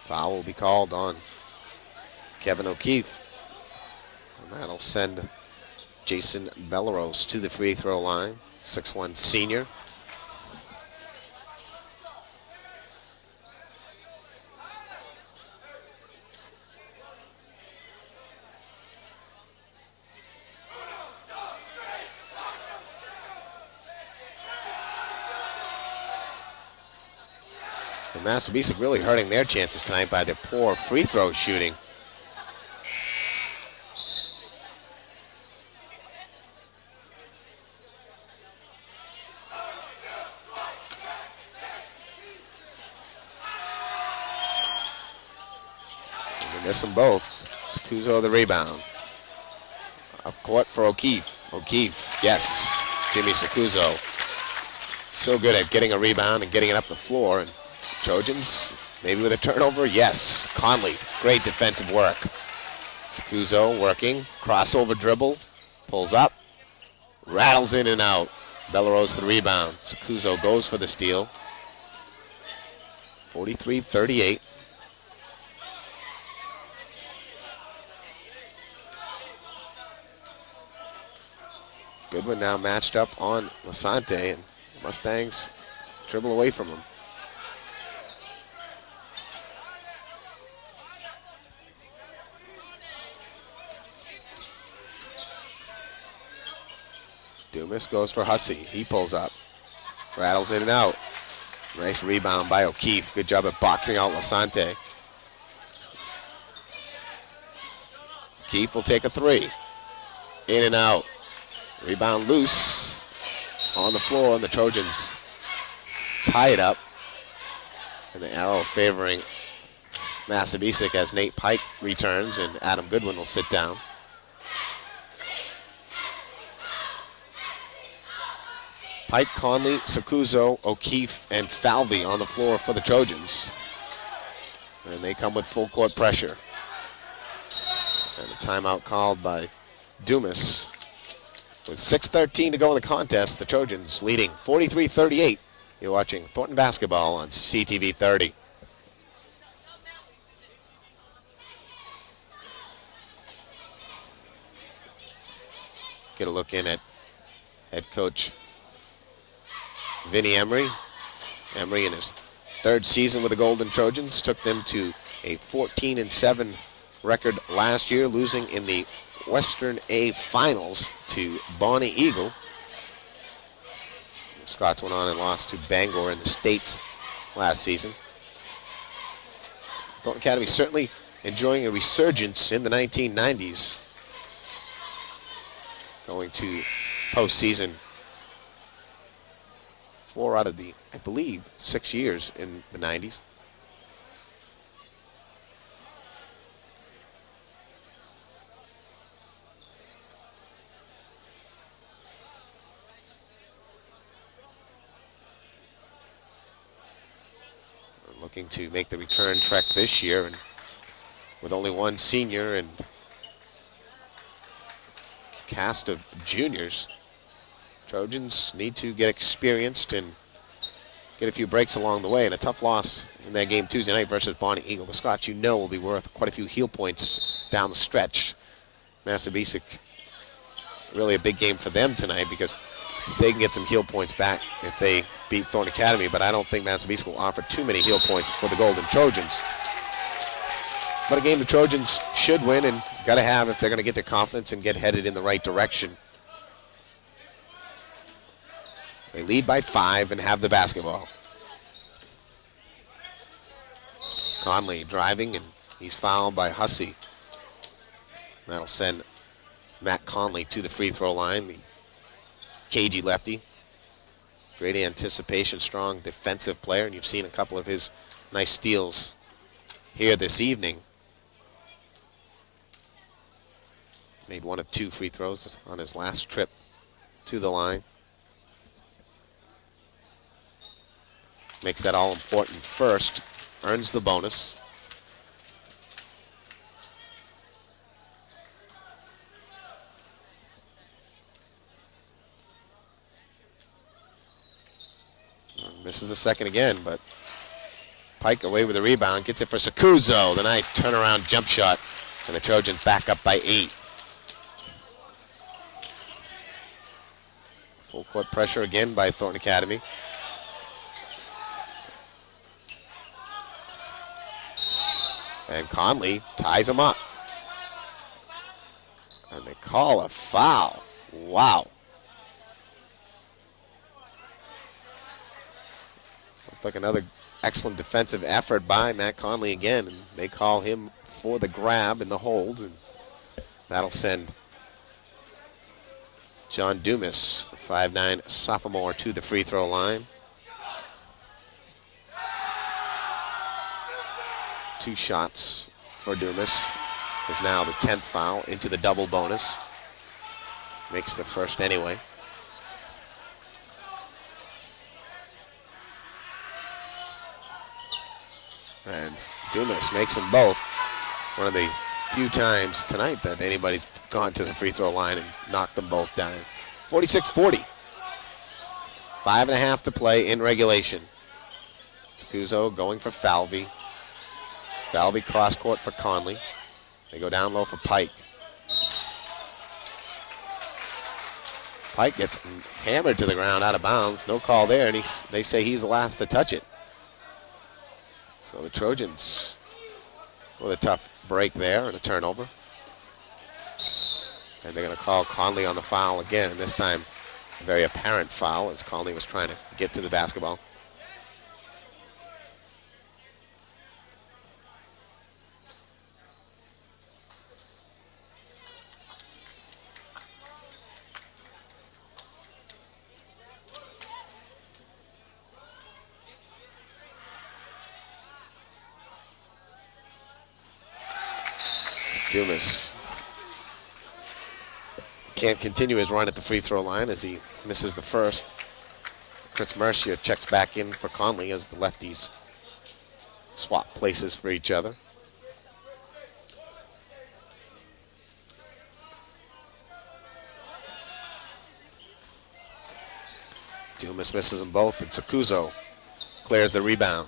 Foul will be called on Kevin O'Keefe. And that'll send Jason Belleros to the free throw line, 6'1" senior. And Massabesic really hurting their chances tonight by their poor free throw shooting. And they miss them both. Sakuzo the rebound. Up court for O'Keefe. O'Keefe, yes. Jimmy Sakuzo. So good at getting a rebound and getting it up the floor. And Trojans, maybe with a turnover, yes. Conley, great defensive work. Sakuzo working, crossover dribble, pulls up, rattles in and out. Belleros the rebound. Sakuzo goes for the steal. 43-38. Goodwin now matched up on Lasante, and Mustangs dribble away from him. Dumas goes for Hussey. He pulls up. Rattles in and out. Nice rebound by O'Keefe. Good job at boxing out Lasante. O'Keefe will take a 3. In and out. Rebound loose. On the floor, and the Trojans tie it up. And the arrow favoring Massabesic as Nate Pike returns, and Adam Goodwin will sit down. Pike, Conley, Sakuzo, O'Keefe, and Falvey on the floor for the Trojans. And they come with full court pressure. And a timeout called by Dumas. With 6:13 to go in the contest, the Trojans leading 43-38. You're watching Thornton basketball on CTV 30. Get a look in at head coach Vinny Emery. Emery in his 3rd season with the Golden Trojans took them to a 14-7 record last year, losing in the Western A Finals to Bonnie Eagle. The Scots went on and lost to Bangor in the States last season. Thornton Academy certainly enjoying a resurgence in the 1990s. Going to postseason 4 out of the, I believe, 6 years in the 90s. Looking to make the return trek this year, and with only one senior and cast of juniors. Trojans need to get experienced and get a few breaks along the way. And a tough loss in that game Tuesday night versus Bonnie Eagle. The Scots, you know, will be worth quite a few heel points down the stretch. Massabesic, really a big game for them tonight because they can get some heel points back if they beat Thornton Academy, but I don't think Massabesic will offer too many heel points for the Golden Trojans. But a game the Trojans should win and got to have if they're going to get their confidence and get headed in the right direction. They lead by 5 and have the basketball. Conley driving, and he's fouled by Hussey. That'll send Matt Conley to the free throw line, the cagey lefty. Great anticipation, strong defensive player, and you've seen a couple of his nice steals here this evening. Made 1 of 2 free throws on his last trip to the line. Makes that all important first, earns the bonus. Misses the second again, but Pike away with the rebound, gets it for Sakuzo. The nice turnaround jump shot, and the Trojans back up by 8. Full court pressure again by Thornton Academy. And Conley ties him up. And they call a foul. Wow. Looked like another excellent defensive effort by Matt Conley again. And they call him for the grab and the hold. And that'll send John Dumas, the 5'9" sophomore, to the free throw line. 2 shots for Dumas. Is now the 10th foul into the double bonus. Makes the first anyway. And Dumas makes them both. One of the few times tonight that anybody's gone to the free throw line and knocked them both down. 46-40. 5.5 to play in regulation. Sakuzo going for Falvey. Falvey cross court for Conley. They go down low for Pike. Pike gets hammered to the ground out of bounds. No call there, and they say he's the last to touch it. So the Trojans with a tough break there and a turnover. And they're going to call Conley on the foul again, and this time a very apparent foul as Conley was trying to get to the basketball. Dumas can't continue his run at the free throw line as he misses the first. Chris Mercier checks back in for Conley as the lefties swap places for each other. Dumas misses them both, and Sakuzo clears the rebound.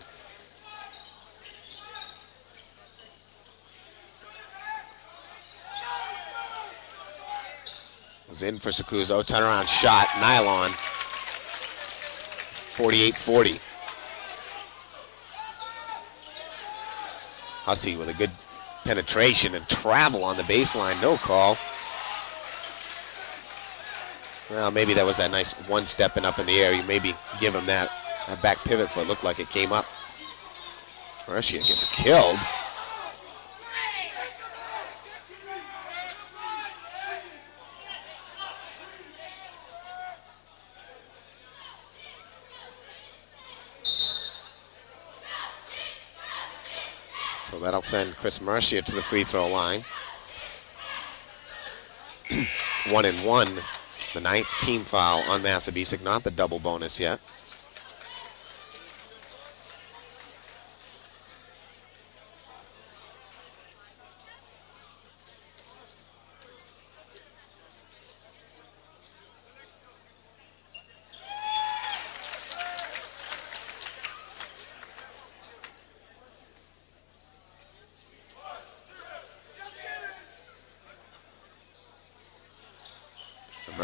Was in for Sakuzo, turnaround shot, nylon, 48-40. Hussey with a good penetration and travel on the baseline, no call. Well, maybe that was that nice one stepping up in the air. You maybe give him that. That back pivot foot looked like it came up. Mercier gets killed. So that'll send Chris Mercier to the free throw line. 1 and 1. The 9th team foul on Massabesic, not the double bonus yet.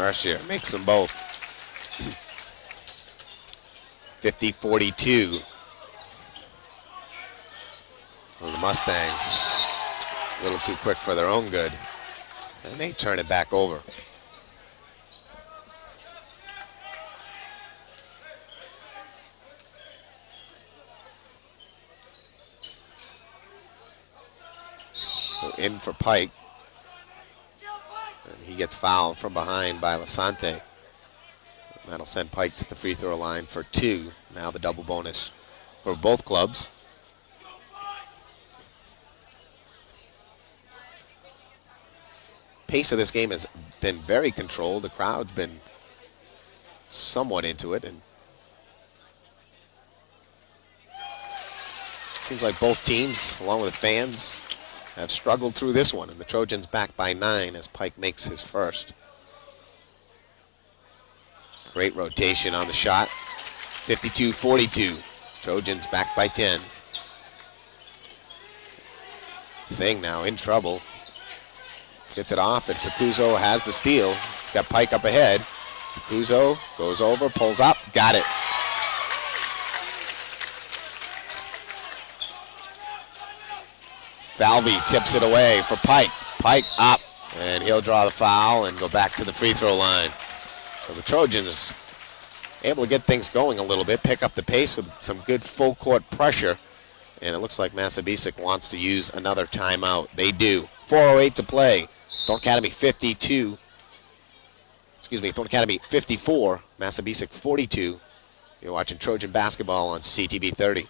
Mercier makes them both. 50-42. Well, the Mustangs a little too quick for their own good, and they turn it back over. So in for Pike, and he gets fouled from behind by Lasante. That'll send Pike to the free throw line for 2. Now the double bonus for both clubs. Pace of this game has been very controlled. The crowd's been somewhat into it, and it seems like both teams, along with the fans, have struggled through this one, and the Trojans back by 9 as Pike makes his first. Great rotation on the shot. 52-42. Trojans back by 10. Thing now in trouble. Gets it off, and Sakuzo has the steal. He's got Pike up ahead. Sakuzo goes over, pulls up, got it. Falvey tips it away for Pike. Pike up, and he'll draw the foul and go back to the free throw line. So the Trojans able to get things going a little bit, pick up the pace with some good full court pressure. And it looks like Massabesic wants to use another timeout. They do. 4:08 to play. Thornton Academy 54, Massabesic 42. You're watching Trojan basketball on CTV 30.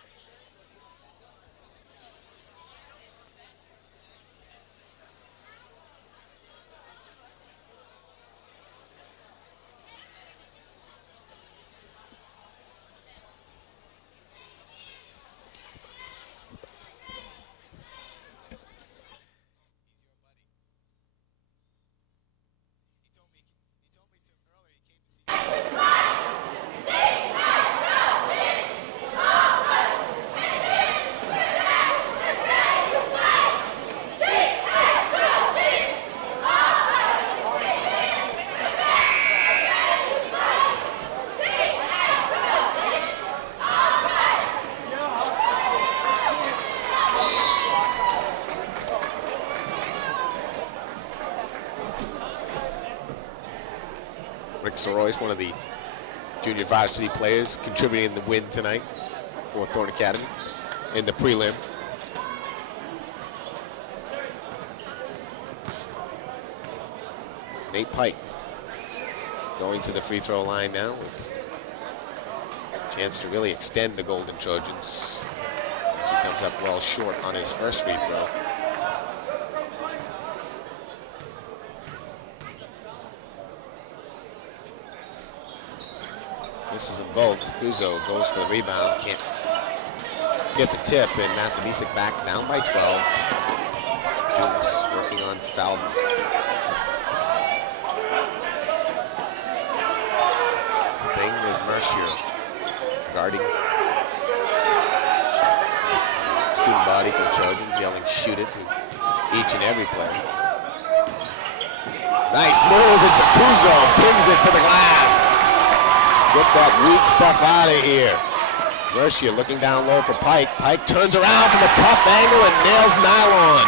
Royce, one of the junior varsity players, contributing in the win tonight for Thornton Academy in the prelim. Nate Pike going to the free throw line now with a chance to really extend the Golden Trojans as he comes up well short on his first free throw. Misses them both. Sakuzo goes for the rebound, can't get the tip, and Massabesic back down by 12. Dumas working on Falvey. Thing with Mercier guarding. Student body for the Trojans, yelling shoot it to each and every play. Nice move, and Sakuzo pings it to the glass. Get that weak stuff out of here. Mercier looking down low for Pike. Pike turns around from a tough angle and nails Nylon.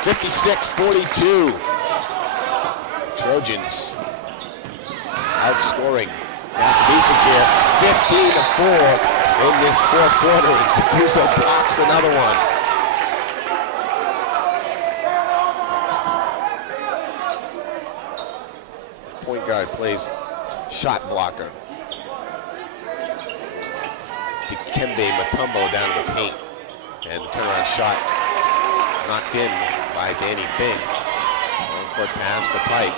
56-42. Trojans outscoring Massabesic here. 15-4 in this fourth quarter, and Sakuzo blocks another one. Point guard plays shot blocker. Dikembe Mutombo down in the paint, and the turnaround shot knocked in by Danny Bing. Long court pass for Pike.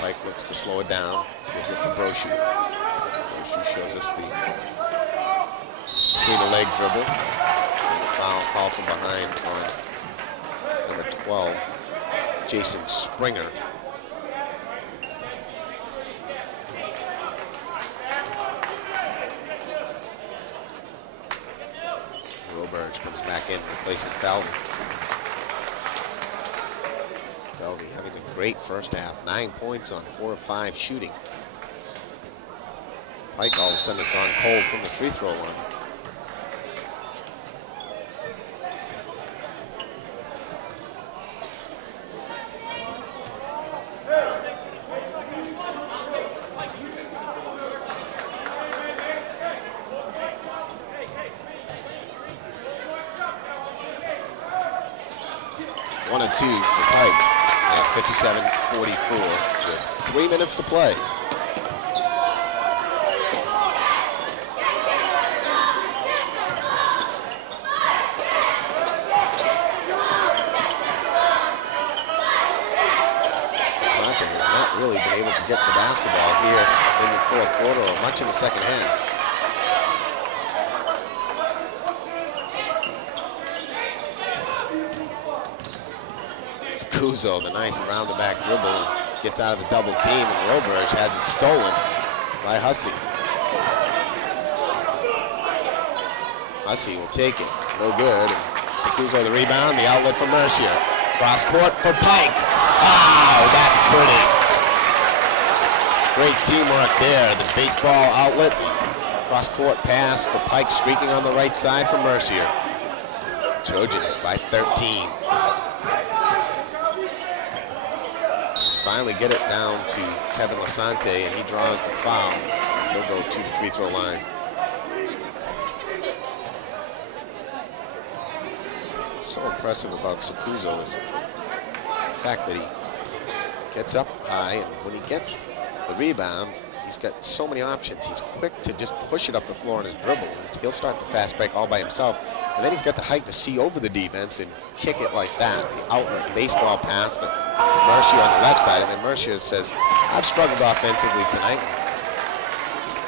Pike looks to slow it down, gives it for Brochu. Brochu shows us the between the leg dribble. And the foul call from behind on number 12, Jason Springer. Comes back in, replacing Falvey. Belvey having a great first half. 9 points on 4 of 5 shooting. Pike all of a sudden has gone cold from the free throw line. One and two for Pike. And it's 57-44 with 3 minutes to play. Sante has not really been able to get the basketball here in the fourth quarter or much in the second half. Kuzo, the nice round-the-back dribble, gets out of the double team, and Roberge has it stolen by Hussey. Hussey will take it, no good. And Kuzo the rebound, the outlet for Mercier. Cross court for Pike. Oh, that's pretty. Great teamwork there. The baseball outlet, cross court pass for Pike, streaking on the right side for Mercier. Trojans by 13. Finally get it down to Kevin Lasante, and he draws the foul. He'll go to the free throw line. So impressive about Sakuzo is the fact that he gets up high, and when he gets the rebound, he's got so many options. He's quick to just push it up the floor in his dribble. He'll start the fast break all by himself, and then he's got the height to see over the defense and kick it like that. The outlet baseball pass to Mercier on the left side, and then Mercier says, I've struggled offensively tonight.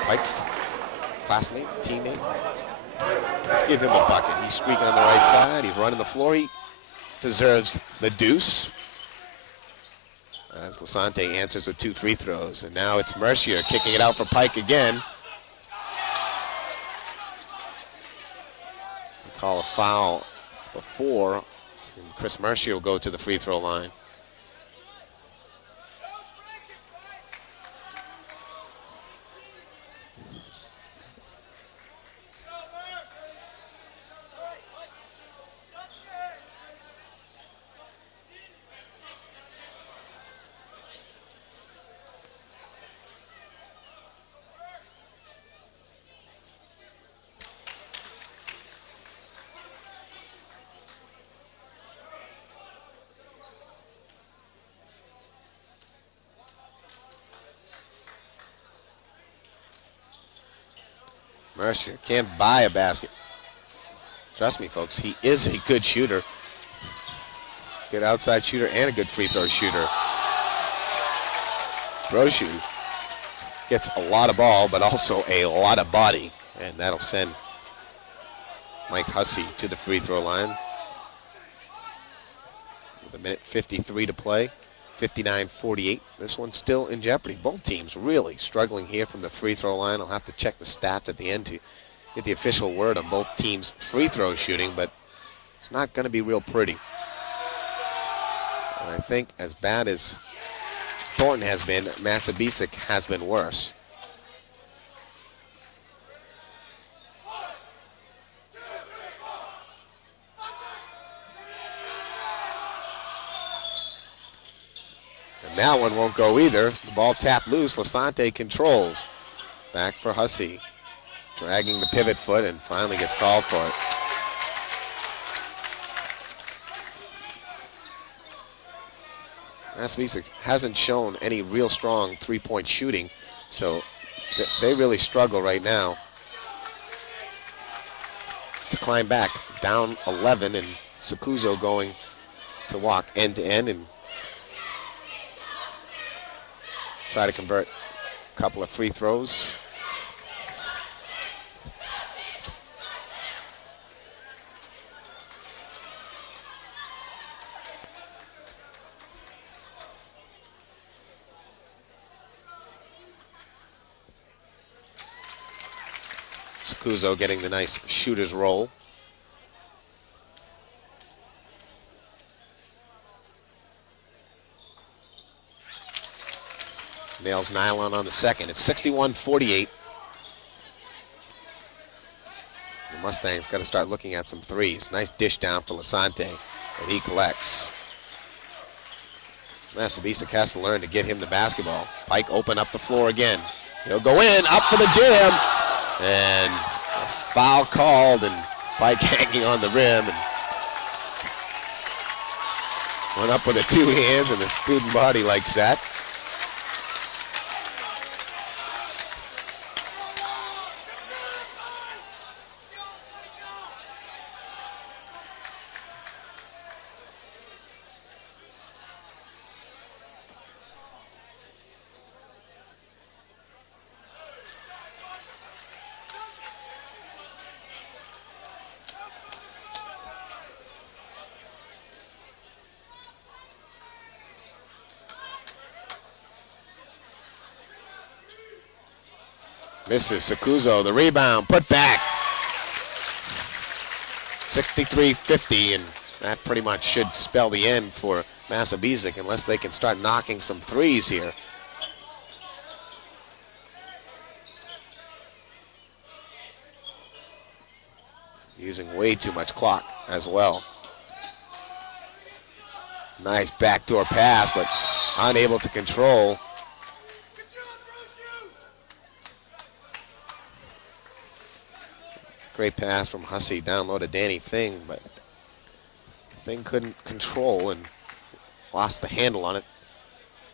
Pike's classmate, teammate. Let's give him a bucket. He's streaking on the right side. He's running the floor. He deserves the deuce. As Lasante answers with 2 free throws. And now it's Mercier kicking it out for Pike again. They call a foul before, and Chris Mercier will go to the free throw line. Mercier can't buy a basket. Trust me, folks, he is a good shooter. Good outside shooter and a good free throw shooter. Brochu gets a lot of ball, but also a lot of body, and that'll send Mike Hussey to the free throw line. With 1:53 to play, 59-48. This one's still in jeopardy. Both teams really struggling here from the free throw line. I'll have to check the stats at the end to get the official word on both teams' free throw shooting, but it's not going to be real pretty. And I think as bad as Thornton has been, Massabesic has been worse. That one won't go either. The ball tapped loose. Lasante controls. Back for Hussey. Dragging the pivot foot and finally gets called for it. Massabesic hasn't shown any real strong three-point shooting, so they really struggle right now to climb back. Down 11, and Sakuzo going to walk end-to-end and try to convert a couple of free throws. Sakuzo getting the nice shooter's roll. nails nylon on the second. It's 61-48. The Mustangs got to start looking at some threes. Nice dish down for Lasante, and he collects. Massabesic has to learn to get him the basketball. Pike open up the floor again. He'll go in, up for the jam, and a foul called, and Pike hanging on the rim, and went up with the two hands, and the student body likes that. Misses Sakuzo, the rebound, put back. 63-50, and that pretty much should spell the end for Massabesic unless they can start knocking some threes here. Using way too much clock as well. Nice backdoor pass, but unable to control. Great pass from Hussey down low to Danny Thing, but Thing couldn't control and lost the handle on it.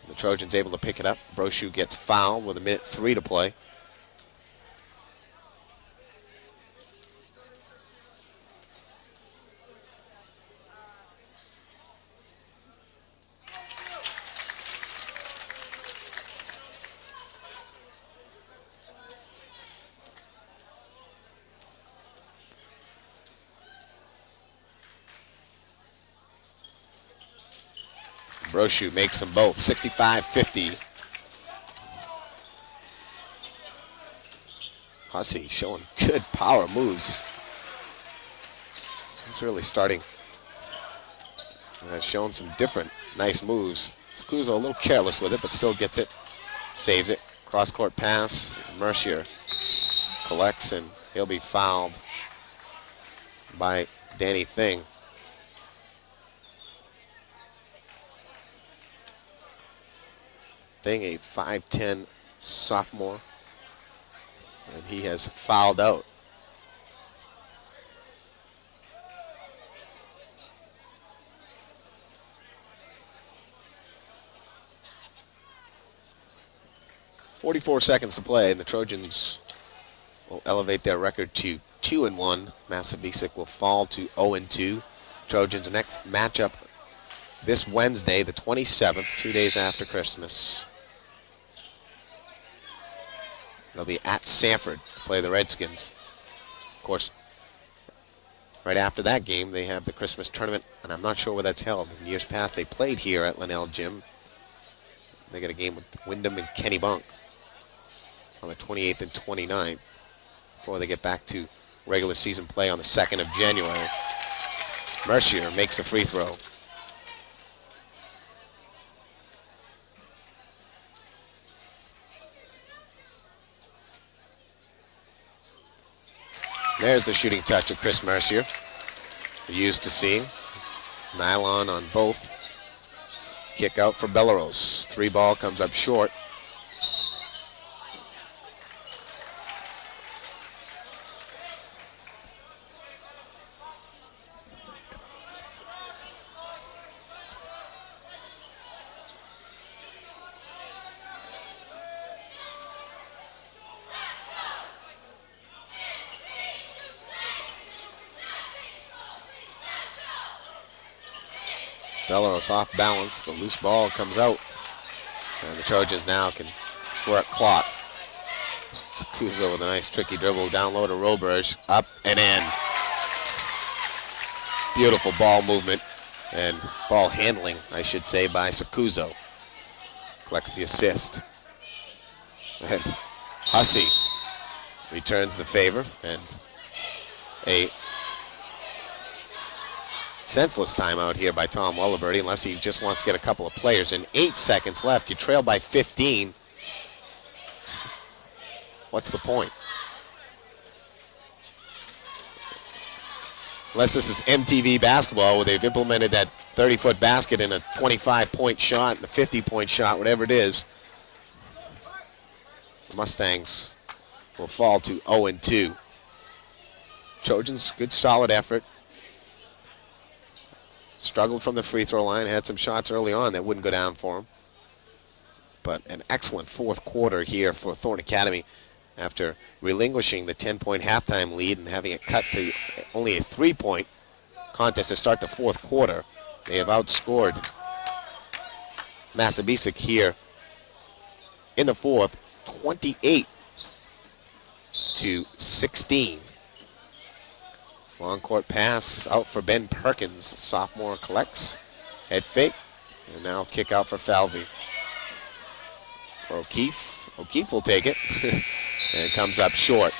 The Trojans able to pick it up. Brochu gets fouled with 1:03 to play. Brochu makes them both, 65-50. Hussey showing good power moves. He's really starting. Showing some different nice moves. Sakuzo a little careless with it, but still gets it. Saves it. Cross-court pass. Mercier collects, and he'll be fouled by Danny Thing. Thing, a 5'10" sophomore, and he has fouled out. .44 seconds to play, and the Trojans will elevate their record to 2-1. Massabesic will fall to 0-2. Trojans' next matchup this Wednesday, the 27th, 2 days after Christmas. They'll be at Sanford to play the Redskins. Of course, right after that game, they have the Christmas tournament, and I'm not sure where that's held. In years past, they played here at Linnell Gym. They got a game with Wyndham and Kennebunk on the 28th and 29th before they get back to regular season play on the 2nd of January. Mercier makes a free throw. There's the shooting touch of Chris Mercier. We're used to seeing. Nylon on both. Kick out for Belleros. Three ball comes up short. Belleros off balance. The loose ball comes out. And the Trojans now can work clock. Sakuzo with a nice tricky dribble down low to Roberge. Up and in. Beautiful ball movement and ball handling, I should say, by Sakuzo. Collects the assist. And Hussey returns the favor, and a senseless timeout here by Tom Welliberty, unless he just wants to get a couple of players in. 8 seconds left. You trail by 15. what's the point? Unless this is MTV basketball where they've implemented that 30-foot basket in a 25-point shot, the 50-point shot, whatever it is. The Mustangs will fall to 0-2. Trojans, good solid effort. Struggled from the free throw line, had some shots early on that wouldn't go down for them. But an excellent fourth quarter here for Thornton Academy after relinquishing the 10-point halftime lead and having it cut to only a 3-point contest to start the fourth quarter. They have outscored Massabesic here in the fourth, 28-16. Long court pass out for Ben Perkins. Sophomore collects, head fake, and now kick out for Falvey. For O'Keefe. O'Keefe will take it. And it comes up short.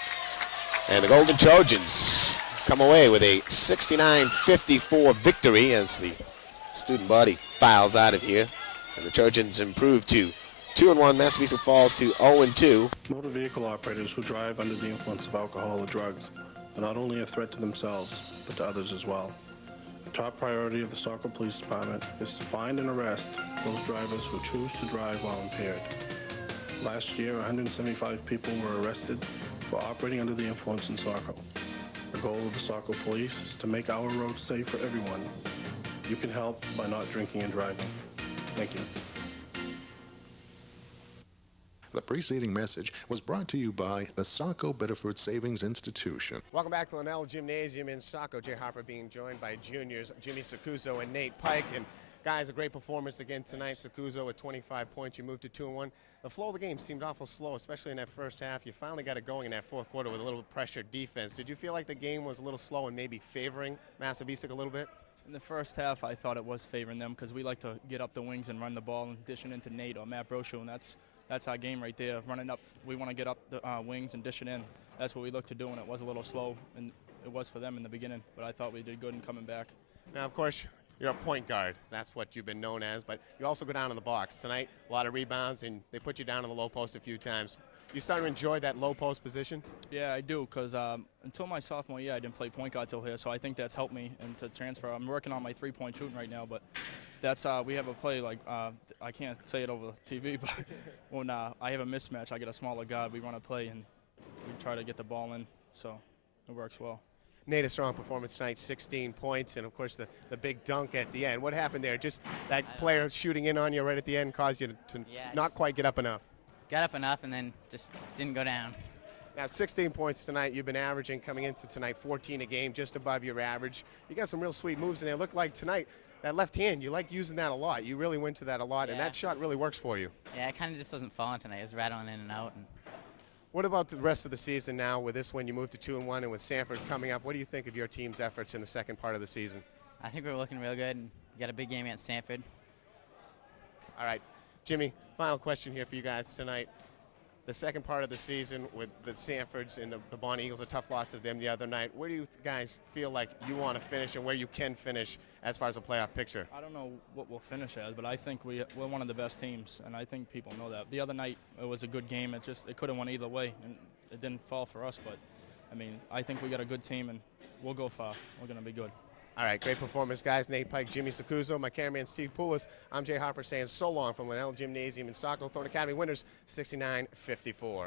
And the Golden Trojans come away with a 69-54 victory as the student body files out of here. And the Trojans improve to 2-1. Massabesic falls to 0-2. Motor vehicle operators who drive under the influence of alcohol or drugs are not only a threat to themselves, but to others as well. The top priority of the Saco Police Department is to find and arrest those drivers who choose to drive while impaired. Last year, 175 people were arrested for operating under the influence in Saco. The goal of the Saco Police is to make our roads safe for everyone. You can help by not drinking and driving. Thank you. The preceding message was brought to you by the Saco Bedford Savings Institution. Welcome back to Linnell Gymnasium in Saco. Jay Harper being joined by juniors Jimmy Sacuso and Nate Pike. And guys, a great performance again tonight. Sacuso with 25 points. You moved to 2-1. The flow of the game seemed awful slow, especially in that first half. You finally got it going in that fourth quarter with a little pressured defense. Did you feel like the game was a little slow and maybe favoring Massabesic a little bit? In the first half, I thought it was favoring them because we like to get up the wings and run the ball and dish it into Nate or Matt Brochu, and that's our game right there. Running up, we want to get up the wings and dish it in. That's what we look to do, and it was a little slow, and it was for them in the beginning. But I thought we did good in coming back. Now, of course, you're a point guard. That's what you've been known as. But you also go down in the box. Tonight, a lot of rebounds, and they put you down in the low post a few times. You starting to enjoy that low post position? Yeah, I do, because until my sophomore year, I didn't play point guard till here, so I think that's helped me and to transfer. I'm working on my three-point shooting right now, but that's we have a play like I can't say it over TV, but when I have a mismatch, I get a smaller guard. We run a play and we try to get the ball in, so it works well. Nate, a strong performance tonight, 16 points, and of course the big dunk at the end. What happened there? Just that player shooting in on you right at the end caused you to not quite get up enough. Got up enough and then just didn't go down. Now, 16 points tonight. You've been averaging coming into tonight 14 a game, just above your average. You got some real sweet moves in there. Look like tonight, that left hand, you like using that a lot. You really went to that a lot, and that shot really works for you. Yeah, it kind of just wasn't falling tonight. It was rattling in and out. What about the rest of the season now with this win? You moved to 2-1, and with Sanford coming up, what do you think of your team's efforts in the second part of the season? I think we're looking real good. We got a big game against Sanford. All right. Jimmy, final question here for you guys tonight. The second part of the season with the Sanfords and the Bonnie Eagles, a tough loss to them the other night. Where do you guys feel like you want to finish and where you can finish as far as a playoff picture? I don't know what we'll finish as, but I think we're one of the best teams, and I think people know that. The other night, it was a good game. It could have went either way, and it didn't fall for us. But, I mean, I think we got a good team, and we'll go far. We're going to be good. All right, great performance, guys. Nate Pike, Jimmy Sacuso, my cameraman Steve Poulos. I'm Jay Harper saying so long from Linnell Gymnasium in Saco. Thornton Academy winners 69-54.